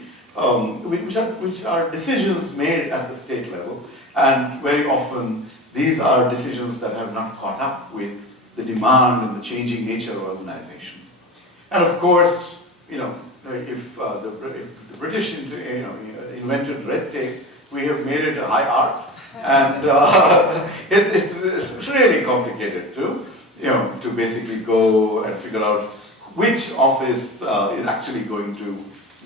which are decisions made at the state level, and very often these are decisions that have not caught up with the demand and the changing nature of urbanization. And of course, if the British invented red tape, we have made it a high art, and it's really complicated to basically go and figure out which office is actually going to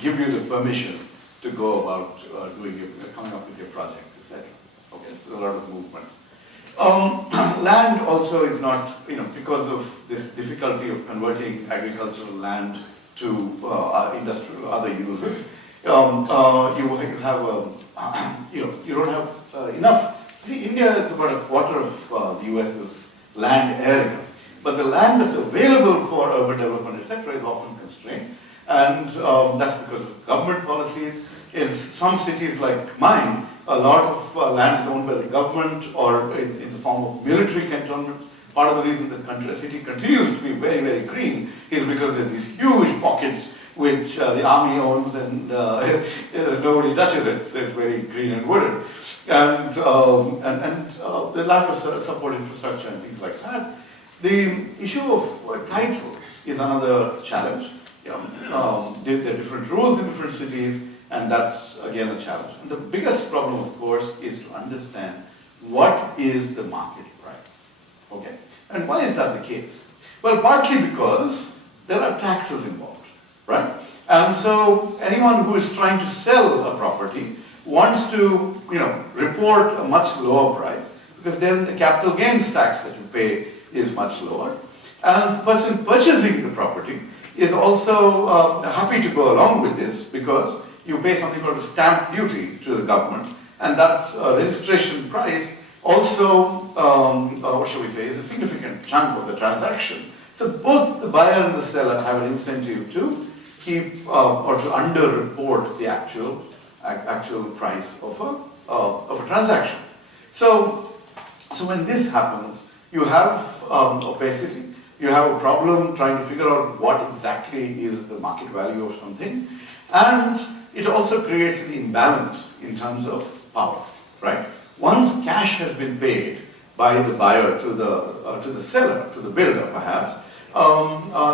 give you the permission to go about coming up with your projects, etc. Okay, there's a lot of movement. Land also is not, because of this difficulty of converting agricultural land to industrial other uses. You don't have enough. See, India is about a quarter of the US's land area, but the land that's available for urban development, etc., is often constrained, and that's because of government policies. In some cities like mine, a lot of land is owned by the government or in the form of military cantonments. Part of the reason the city continues to be very, very green is because there are these huge pockets which the army owns and nobody touches it, so it's very green and wooded. And the lack of support infrastructure and things like that. The issue of title is another challenge. There are different rules in different cities, and that's again a challenge. And the biggest problem, of course, is to understand what is the market price. Okay? And why is that the case? Well, partly because there are taxes involved, right? And so anyone who is trying to sell a property wants to, report a much lower price, because then the capital gains tax that you pay is much lower. And the person purchasing the property is also happy to go along with this, because you pay something called a stamp duty to the government, and that registration price also, what shall we say, is a significant chunk of the transaction. So both the buyer and the seller have an incentive to keep or to under-report the actual price of a transaction. So when this happens, you have opacity, you have a problem trying to figure out what exactly is the market value of something, and it also creates an imbalance in terms of power, right? Once cash has been paid by the buyer to the seller, to the builder perhaps,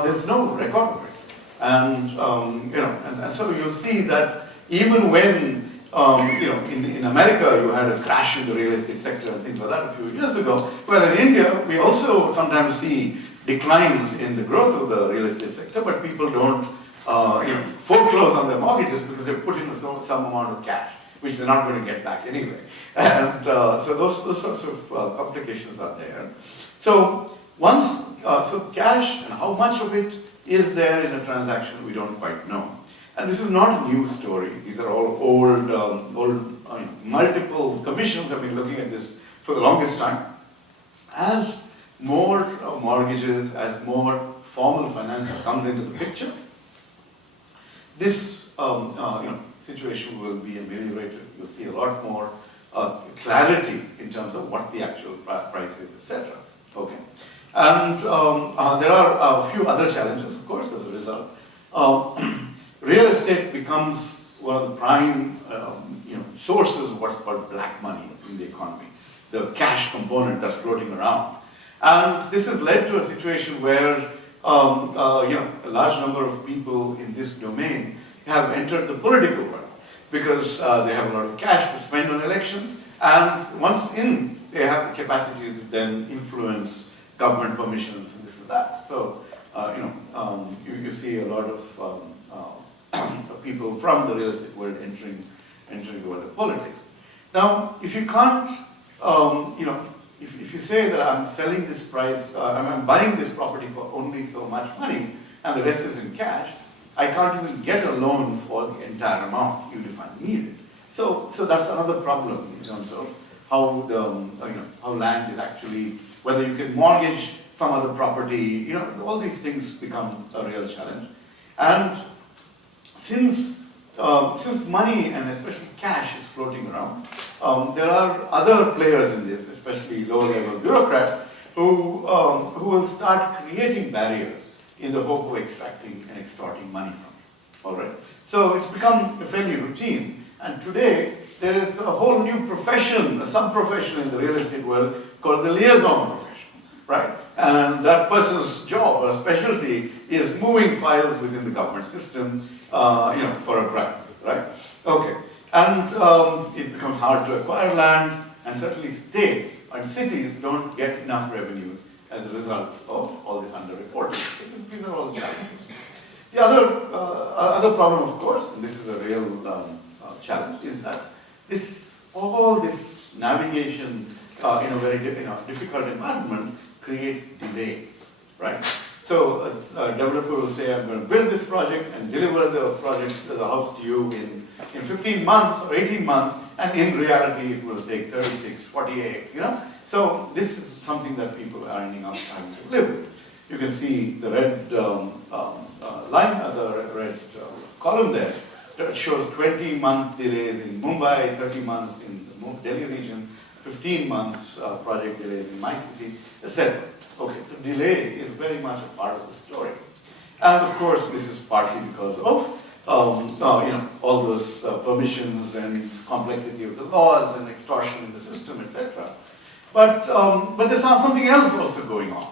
there's no record of it. And so you'll see that even when in America you had a crash in the real estate sector and things like that a few years ago, well, in India we also sometimes see declines in the growth of the real estate sector, but people don't foreclose on their mortgages because they've put in some amount of cash. which they're not going to get back anyway. And so those sorts of complications are there. So so cash and how much of it is there in a transaction, we don't quite know. And this is not a new story. These are all old, multiple commissions have been looking at this for the longest time. As more mortgages, as more formal finance comes into the picture, this situation will be ameliorated. You'll see a lot more clarity in terms of what the actual price is, etc. Okay, and there are a few other challenges, of course, as a result. Real estate becomes one of the prime sources of what's called black money in the economy, the cash component that's floating around. And this has led to a situation where a large number of people in this domain have entered the political world because they have a lot of cash to spend on elections, and once in, they have the capacity to then influence government permissions and this and that. So, you see a lot of people from the real estate world entering the world of politics. Now, if you can't, if you say that I'm selling this price, I'm buying this property for only so much money, and the rest is in cash, I can't even get a loan for the entire amount, even if I need it. So that's another problem in terms of how how land is actually, whether you can mortgage some other property, all these things become a real challenge. And since money and especially cash is floating around, there are other players in this, especially lower-level bureaucrats, who will start creating barriers in the hope of extracting and extorting money from it. All right. So it's become fairly routine, and today there is a whole new profession, a sub-profession in the real estate world called the liaison profession, right? And that person's job or specialty is moving files within the government system, for a price, right? Okay. And it becomes hard to acquire land, and certainly states and cities don't get enough revenue as a result of all this underreporting. These are all the challenges. The other problem, of course, and this is a real challenge, is that all this navigation in a very difficult environment creates delays, right? So a developer will say, I'm going to build this project and deliver the house to you in 15 months or 18 months, and in reality it will take 36, 48, So this is something that people are ending up having to live with. You can see the red line, the red column there, that shows 20-month delays in Mumbai, 30 months in the Delhi region, 15 months project delays in my city, etc. Okay, so delay is very much a part of the story. And of course, this is partly because of all those permissions and complexity of the laws and extortion in the system, etc. But there's something else also going on,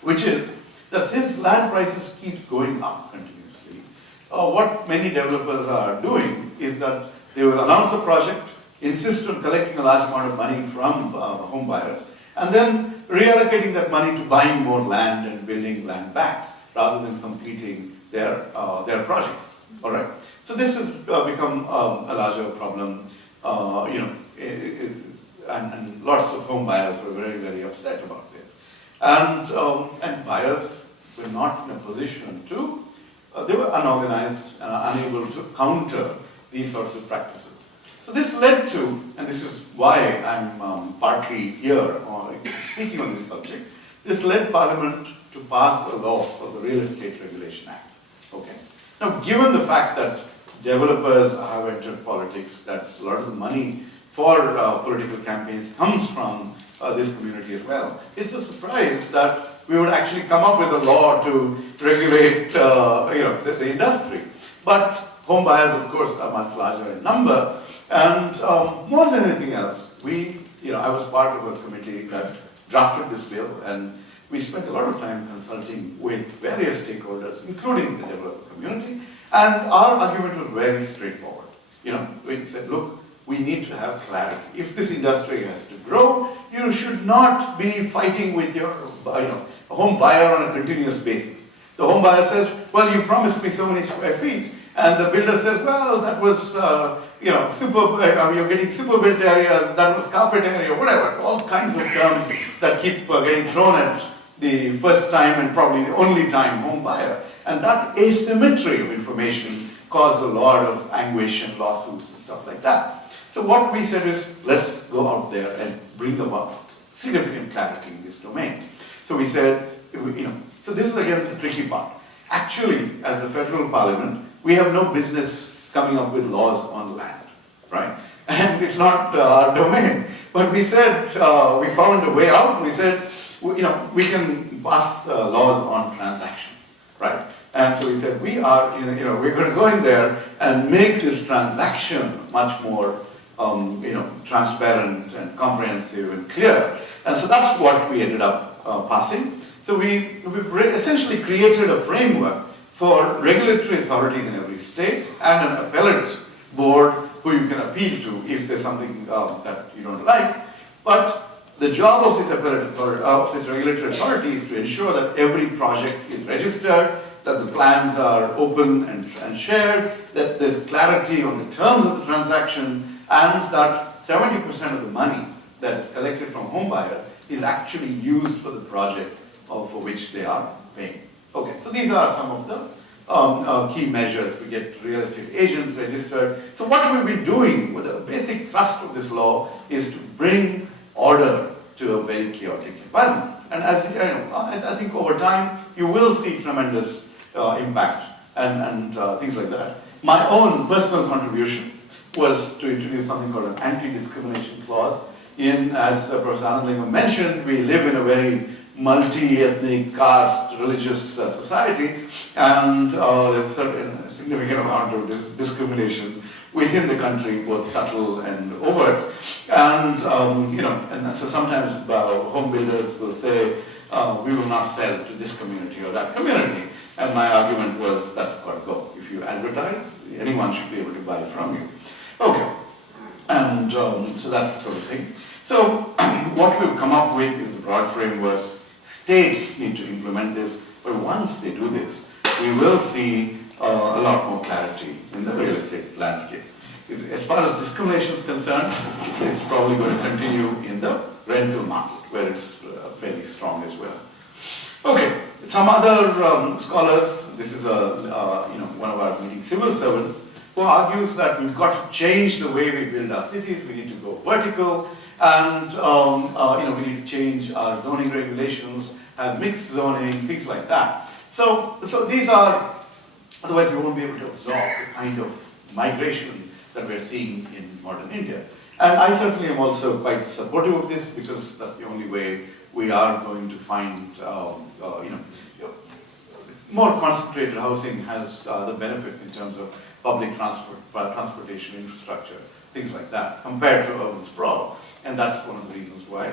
which is that since land prices keep going up continuously, what many developers are doing is that they will announce a project, insist on collecting a large amount of money from home buyers, and then reallocating that money to buying more land and building land banks rather than completing their projects. All right. So this has become a larger problem. And lots of home buyers were very, very upset about this. And buyers were not in a position to. They were unorganized and unable to counter these sorts of practices. So this led to, and this is why I'm partly here speaking on this subject, this led Parliament to pass a law called the Real Estate Regulation Act. Okay. Now, given the fact that developers have entered politics, that a lot of the money for political campaigns comes from this community as well, it's a surprise that we would actually come up with a law to regulate the industry. But home buyers, of course, are much larger in number, and more than anything else, I was part of a committee that drafted this bill, and we spent a lot of time consulting with various stakeholders, including the developer community, and our argument was very straightforward. We said, look, we need to have clarity. If this industry has to grow, you should not be fighting with your home buyer on a continuous basis. The home buyer says, well, you promised me so many square feet, And the builder says, well, that was, you're getting super built area, that was carpet area, whatever, all kinds of terms that keep getting thrown at the first time and probably the only time home buyer. And that asymmetry of information caused a lot of anguish and lawsuits and stuff like that. So what we said is, let's go out there and bring about significant clarity in this domain. So we said, so this is again the tricky part. Actually, as a federal parliament, we have no business coming up with laws on land, right? And it's not our domain. But we said, we found a way out. We said, we can pass laws on transactions, right? And so we said, we're going to go in there and make this transaction much more, transparent and comprehensive and clear. And so that's what we ended up passing. So we've essentially created a framework for regulatory authorities in every state and an appellate board who you can appeal to if there's something that you don't like. But the job of this appellate authority, of this regulatory authority, is to ensure that every project is registered, that the plans are open and shared, that there's clarity on the terms of the transaction, and that 70% of the money that is collected from home buyers is actually used for the project for which they are paying. Okay, so these are some of the key measures. We get real estate agents registered. So what we've been doing with the basic thrust of this law is to bring order to a very chaotic environment. And as you know, I think over time you will see tremendous impact and things like that. My own personal contribution was to introduce something called an anti-discrimination clause. As Professor Anandlingam mentioned, we live in a very multi-ethnic, caste, religious society, and there's a significant amount of discrimination within the country, both subtle and overt. And and so sometimes home builders will say, we will not sell to this community or that community. And my argument was, that's got to go. If you advertise, anyone should be able to buy from you. Okay, and so that's the sort of thing. So what we've come up with is the broad framework. States need to implement this, but once they do this, we will see a lot more clarity in the real estate landscape. As far as discrimination is concerned, it's probably going to continue in the rental market, where it's fairly strong as well. Okay, some other scholars, this is one of our leading civil servants, who argues that we've got to change the way we build our cities. We need to go vertical, and we need to change our zoning regulations, have mixed zoning, things like that. So these are, otherwise we won't be able to absorb the kind of migration that we're seeing in modern India. And I certainly am also quite supportive of this, because that's the only way we are going to find, more concentrated housing has the benefits in terms of public transportation infrastructure, things like that, compared to urban sprawl. And that's one of the reasons why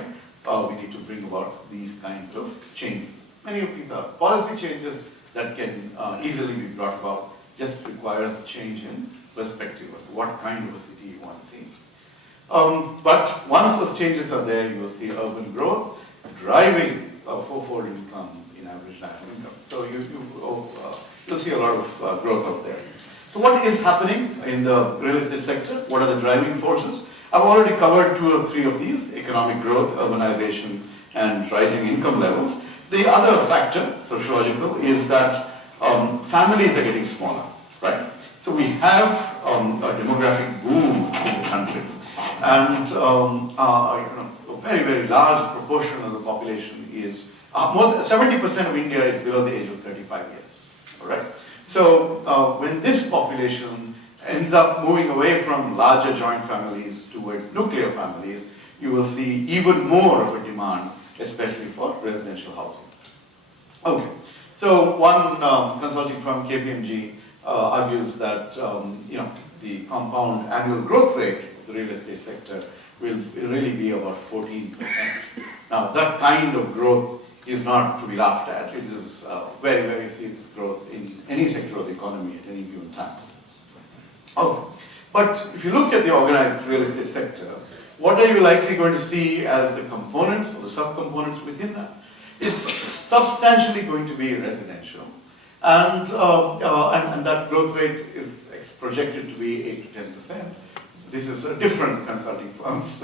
we need to bring about these kinds of changes. Many of these are policy changes that can easily be brought about, just requires a change in perspective of what kind of a city you want to see. But once those changes are there, you will see urban growth driving a fourfold income in average national income. So you'll see a lot of growth out there. So what is happening in the real estate sector? What are the driving forces? I've already covered 2 or 3 of these: economic growth, urbanization, and rising income levels. The other factor, sociological, is that families are getting smaller, right? So we have a demographic boom in the country, and a very, very large proportion of the population is, more than 70% of India is below the age of 35 years, all right? So when this population ends up moving away from larger joint families towards nuclear families, you will see even more of a demand, especially for residential housing. Okay, so one consulting firm, KPMG, argues that the compound annual growth rate of the real estate sector will really be about 14%. Now, that kind of growth is not to be laughed at. It is very, very serious growth in any sector of the economy at any given time. Okay, but if you look at the organized real estate sector, what are you likely going to see as the components or the subcomponents within that? It's substantially going to be residential. And that growth rate is projected to be 8 to 10%. This is a different consulting firm's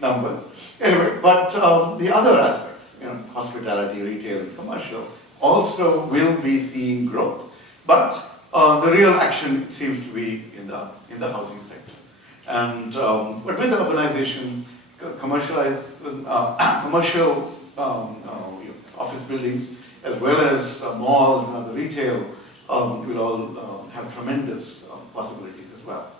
numbers. Anyway, but the other aspects, hospitality, retail, and commercial, also will be seeing growth. But the real action seems to be in the housing sector. And but with urbanization, commercial office buildings, as well as malls and other retail, will all have tremendous possibilities as well.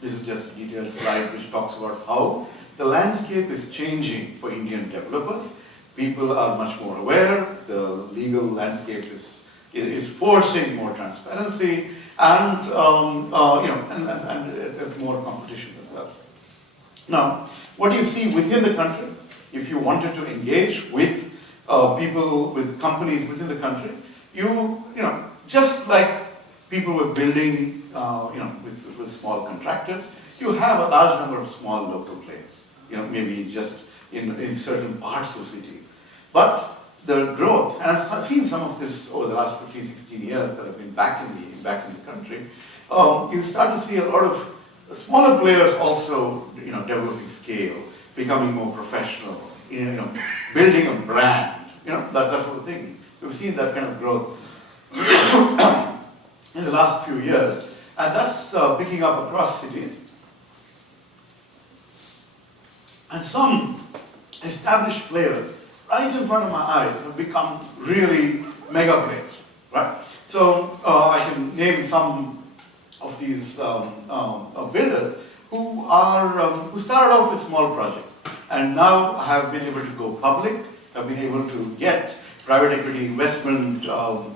This is just a detailed slide which talks about how the landscape is changing for Indian developers. People are much more aware. The legal landscape is forcing more transparency, and there's more competition as well. Now, what do you see within the country? If you wanted to engage with people, with companies within the country, just like people were building, with small contractors, you have a large number of small local players. Maybe just in certain parts of cities. But the growth, and I've seen some of this over the last 15, 16 years that I've been back in the country, you start to see a lot of smaller players also, developing scale, becoming more professional, building a brand, that sort of thing. We've seen that kind of growth in the last few years, and that's picking up across cities. And some established players, right in front of my eyes, have become really mega players, right? So I can name some of these builders who started off with small projects and now have been able to go public, have been able to get private equity investment, on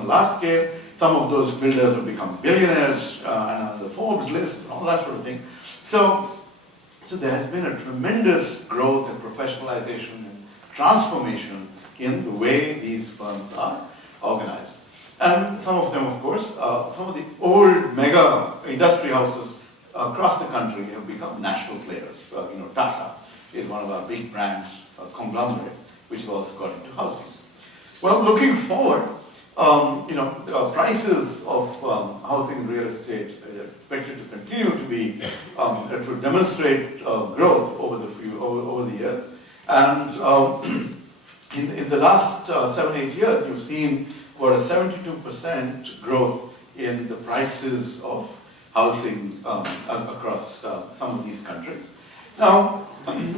a large scale. Some of those builders have become billionaires and on the Forbes list and all that sort of thing. So there has been a tremendous growth and professionalization and transformation in the way these firms are organized. And some of them, of course, some of the old mega industry houses across the country have become national players. Tata is one of our big brands, conglomerate, which has also got into housing. Well, looking forward, prices of housing and real estate are expected to continue to be to demonstrate growth over the years. And in the last 7-8 years, you've seen about a 72% growth in the prices of housing across some of these countries. Now,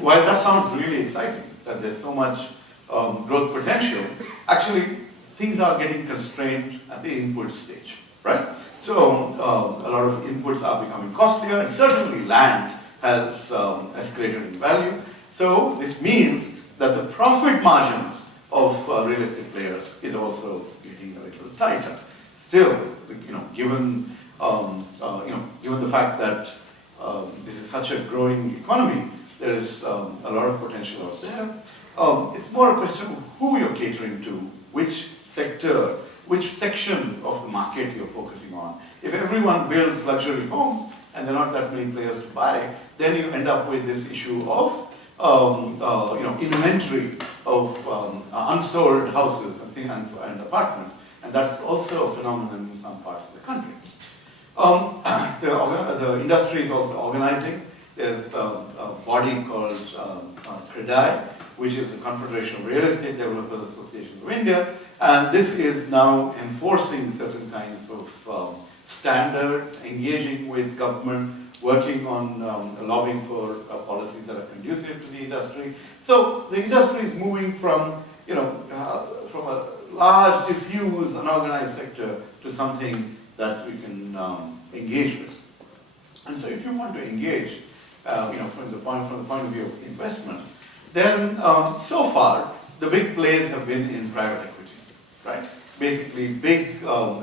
while that sounds really exciting, that there's so much growth potential, actually things are getting constrained at the input stage, right? So a lot of inputs are becoming costlier, and certainly land has escalated in value. So this means that the profit margins of real estate players is also getting a little tighter. Still, given the fact that this is such a growing economy, there is a lot of potential out there. It's more a question of who you're catering to, which sector, which section of the market you're focusing on. If everyone builds luxury homes and there are not that many players to buy, then you end up with this issue of inventory of unsold houses and apartments, and that's also a phenomenon in some parts of the country. The industry is also organizing. There's a body called CREDAI, which is the Confederation of Real Estate Developers Associations of India, and this is now enforcing certain kinds of standards, engaging with government, working on lobbying for policies that are conducive to the industry. So the industry is moving from from a large, diffuse, unorganized sector to something that we can engage with. And so, if you want to engage, from the point of view of investment, then so far the big players have been in private equity, right? Basically, big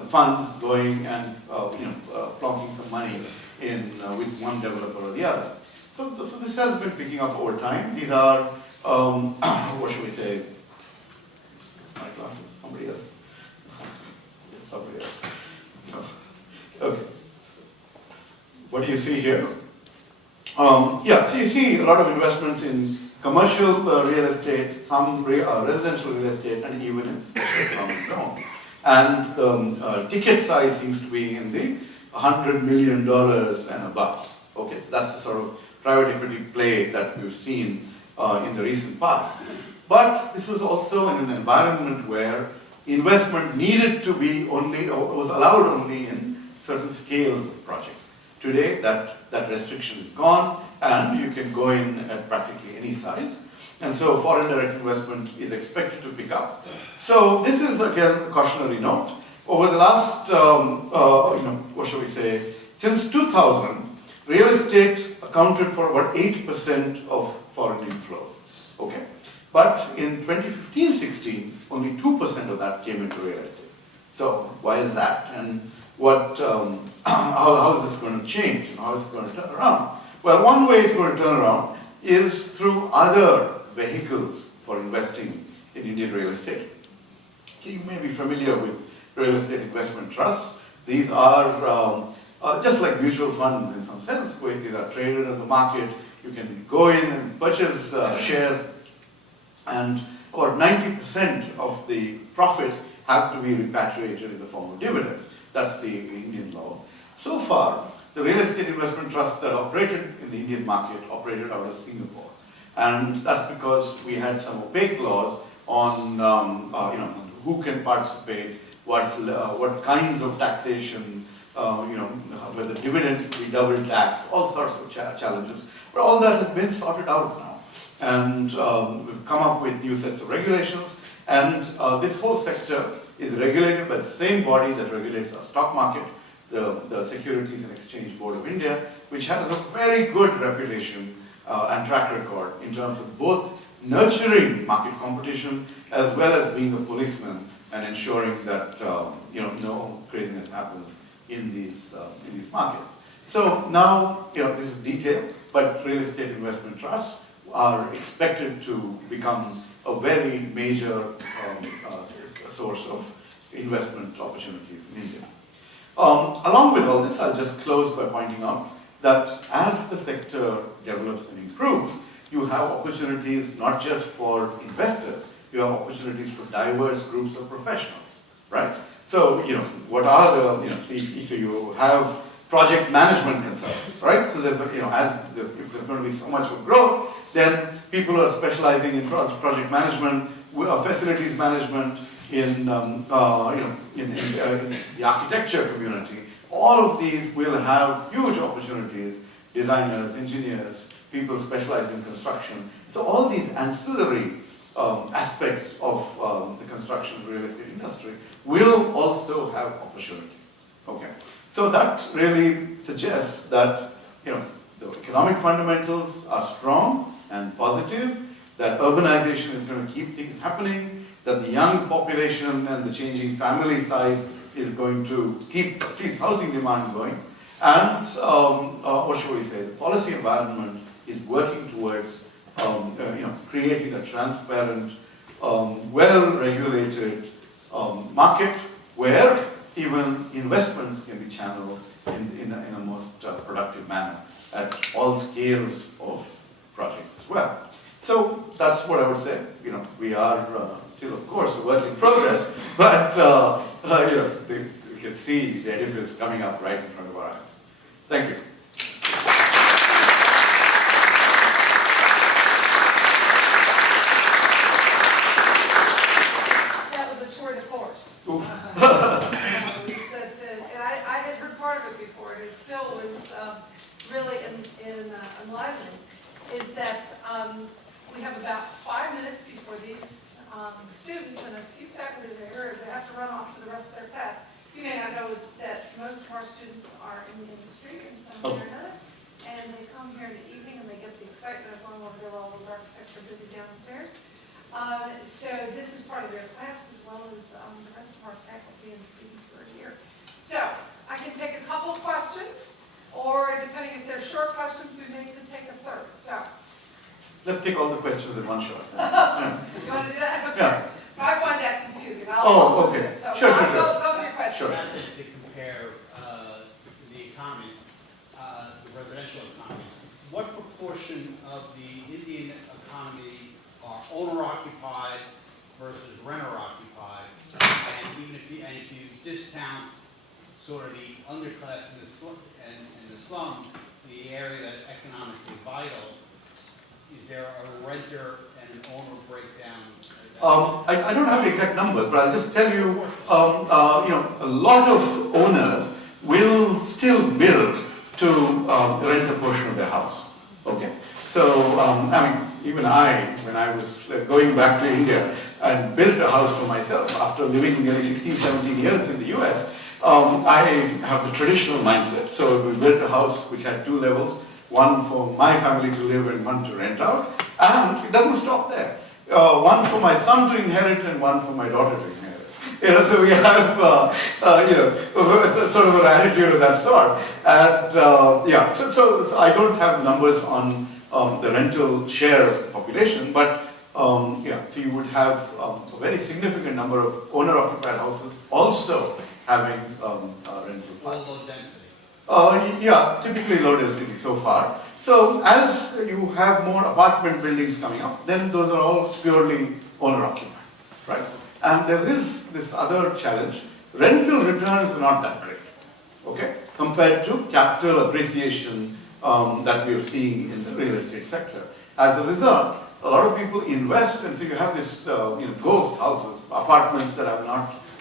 funds going and plonking some money in with one developer or the other. So this has been picking up over time. These are what should we say? My glasses. Somebody else. Somebody else. No. Okay. What do you see here? So you see a lot of investments in commercial real estate, some residential real estate, and even in economic zone. and the ticket size seems to be in the $100 million and above. Okay, so that's the sort of private equity play that we've seen in the recent past. But this was also in an environment where investment needed to be only, or was allowed only in certain scales of project. Today, that restriction is gone, and you can go in at practically any size. And so foreign direct investment is expected to pick up. So this is, again, a cautionary note. Over the last, what shall we say, since 2000, real estate accounted for about 80% of foreign inflow. Okay? But in 2015-16, only 2% of that came into real estate. So why is that? And what, how is this going to change? And how is it going to turn around? Well, one way it's going to turn around is through other vehicles for investing in Indian real estate. So you may be familiar with real estate investment trusts. These are just like mutual funds in some sense, where these are traded in the market. You can go in and purchase shares, and about 90% of the profits have to be repatriated in the form of dividends. That's the Indian law. So far, the real estate investment trusts that operated in the Indian market operated out of Singapore. And that's because we had some opaque laws on who can participate, what kinds of taxation, whether dividends be double taxed, all sorts of challenges. But all that has been sorted out now. And we've come up with new sets of regulations, and this whole sector is regulated by the same body that regulates our stock market, the Securities and Exchange Board of India, which has a very good reputation and track record in terms of both nurturing market competition as well as being a policeman and ensuring that no craziness happens in these markets. So now, this is detail, but real estate investment trusts are expected to become a very major source of investment opportunities in India. Along with all this, I'll just close by pointing out that as the sector develops and improves, you have opportunities not just for investors, you have opportunities for diverse groups of professionals, right? So, what are the, so you have project management consultants, right? So there's, if there's going to be so much of growth, then people are specializing in project management, facilities management, in the architecture community. All of these will have huge opportunities, designers, engineers, people specialized in construction. So all these ancillary aspects of the construction and real estate industry will also have opportunities. Okay, so that really suggests that the economic fundamentals are strong and positive, that urbanization is going to keep things happening, that the young population and the changing family size is going to keep at least housing demand going, and what should we say, the policy environment is working towards creating a transparent, well-regulated market where even investments can be channeled in a most productive manner at all scales of projects as well. So that's what I would say. We are still, of course, a work in progress, but we can see the edifice coming up right in front of our eyes. Thank you. That was a tour de force. And I had heard part of it before, and it still was really enlivening, is that we have about 5 minutes before these students and a few faculty members that have to run off to the rest of their class. You may not know is that most of our students are in the industry in some way or another, and they come here in the evening and they get the excitement of going over there while those architects are busy downstairs. So this is part of their class as well as the rest of our faculty and students who are here. So I can take a couple of questions, or depending if they're short questions, we may even take a third. So let's take all the questions in one shot. you want to do that? Okay. Yeah. I find that confusing. I'll okay. lose it. So Sure. go with your question. Sure. To compare the economies, the residential economies, what proportion of the Indian economy are owner-occupied versus renter-occupied? and even if you discount sort of the underclass and the slums, the area that's economically vital, is there a renter and an owner breakdown? I don't have the exact numbers, but I'll just tell you, a lot of owners will still build to rent a portion of their house. Okay, so I mean, even when I was going back to India and built a house for myself after living nearly 16, 17 years in the US, I have the traditional mindset. So we built a house which had 2 levels, one for my family to live and one to rent out, and it doesn't stop there. One for my son to inherit and one for my daughter to inherit. So we have, sort of an attitude of that sort. And so I don't have numbers on the rental share of the population, but so you would have a very significant number of owner-occupied houses also having rental. All low density. Typically low density so far. So as you have more apartment buildings coming up, then those are all purely owner-occupied, right? And there is this other challenge. Rental returns are not that great, okay, compared to capital appreciation that we are seeing in the real estate sector. As a result, a lot of people invest, and so you have this ghost houses, apartments that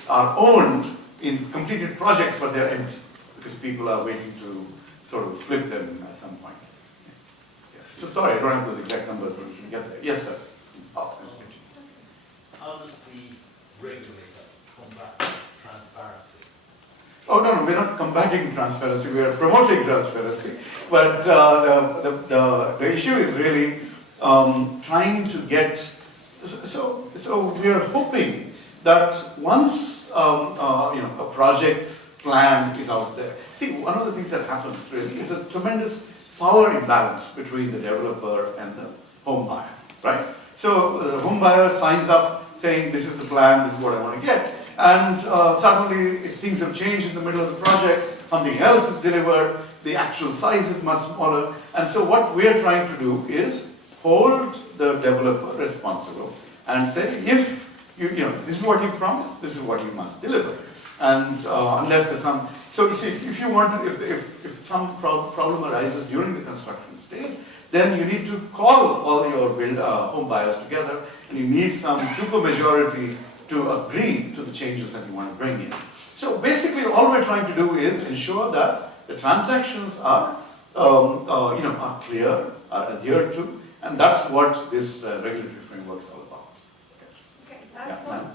are owned in completed projects, but they're empty because people are waiting to sort of flip them at some point. So sorry, I don't have those exact numbers, but we can get there. Yes, sir. How does the regulator combat transparency? Oh, no, we're not combating transparency, we are promoting transparency. But the issue is really trying to get, so we are hoping that once a project plan is out there. See, one of the things that happens really is a tremendous power imbalance between the developer and the home buyer, right? So the home buyer signs up saying, this is the plan, this is what I want to get. And suddenly things have changed in the middle of the project, something else is delivered, the actual size is much smaller. And so what we are trying to do is hold the developer responsible and say, if this is what you promised, this is what you must deliver. And unless there's some, so you see, if you want to, if some problem arises during the construction stage, then you need to call all your home buyers together, and you need some supermajority to agree to the changes that you want to bring in. So basically, all we're trying to do is ensure that the transactions are, are clear, are adhered to, and that's what this regulatory framework is all about. Okay, last Yeah, one. ma'am.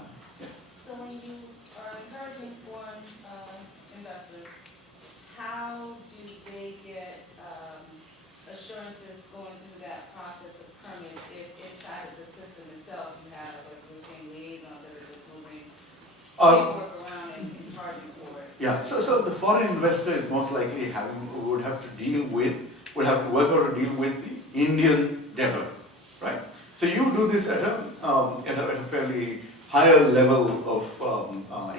So when you are encouraging foreign investors, how do they get assurances going through that process of permits if inside of the system itself you have, like we were saying, liaisons that are just moving paperwork around and charging for it? Yeah, so the foreign investor is most likely would have to work out a deal with the Indian developer, right? So you do this at a fairly higher level of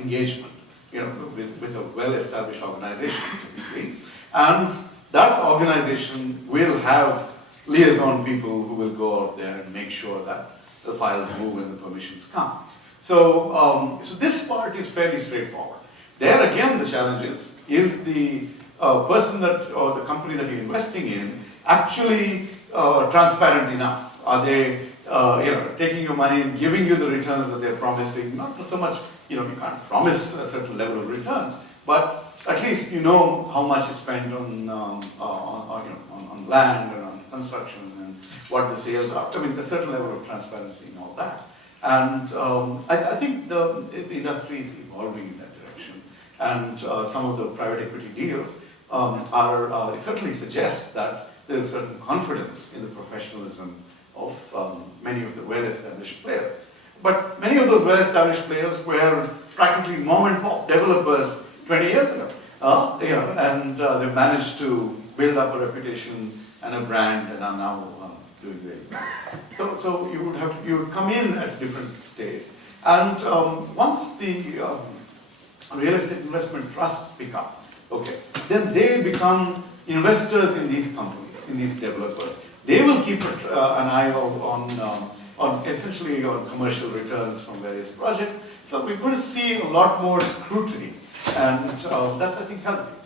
engagement, with a well-established organization, typically. And that organization will have liaison people who will go out there and make sure that the files move and the permissions come. So, so this part is fairly straightforward. There again, the challenge is the person or the company that you're investing in actually transparent enough? Are they, taking your money and giving you the returns that they're promising? Not so much, you can't promise a certain level of returns, but at least you know how much is spent on land and on construction and what the sales are. I mean, there's a certain level of transparency and all that. And I think the industry is evolving in that direction. And some of the private equity deals certainly suggest that there's certain confidence in the professionalism of many of the well-established players. But many of those well-established players were practically mom-and-pop developers 20 years ago. And they managed to build up a reputation and a brand and are now doing very well. So you would come in at a different stage. And once the real estate investment trusts pick up, okay, then they become investors in these companies, in these developers. They will keep an eye on essentially on commercial returns from various projects. So we're going to see a lot more scrutiny, and that's, I think, healthy.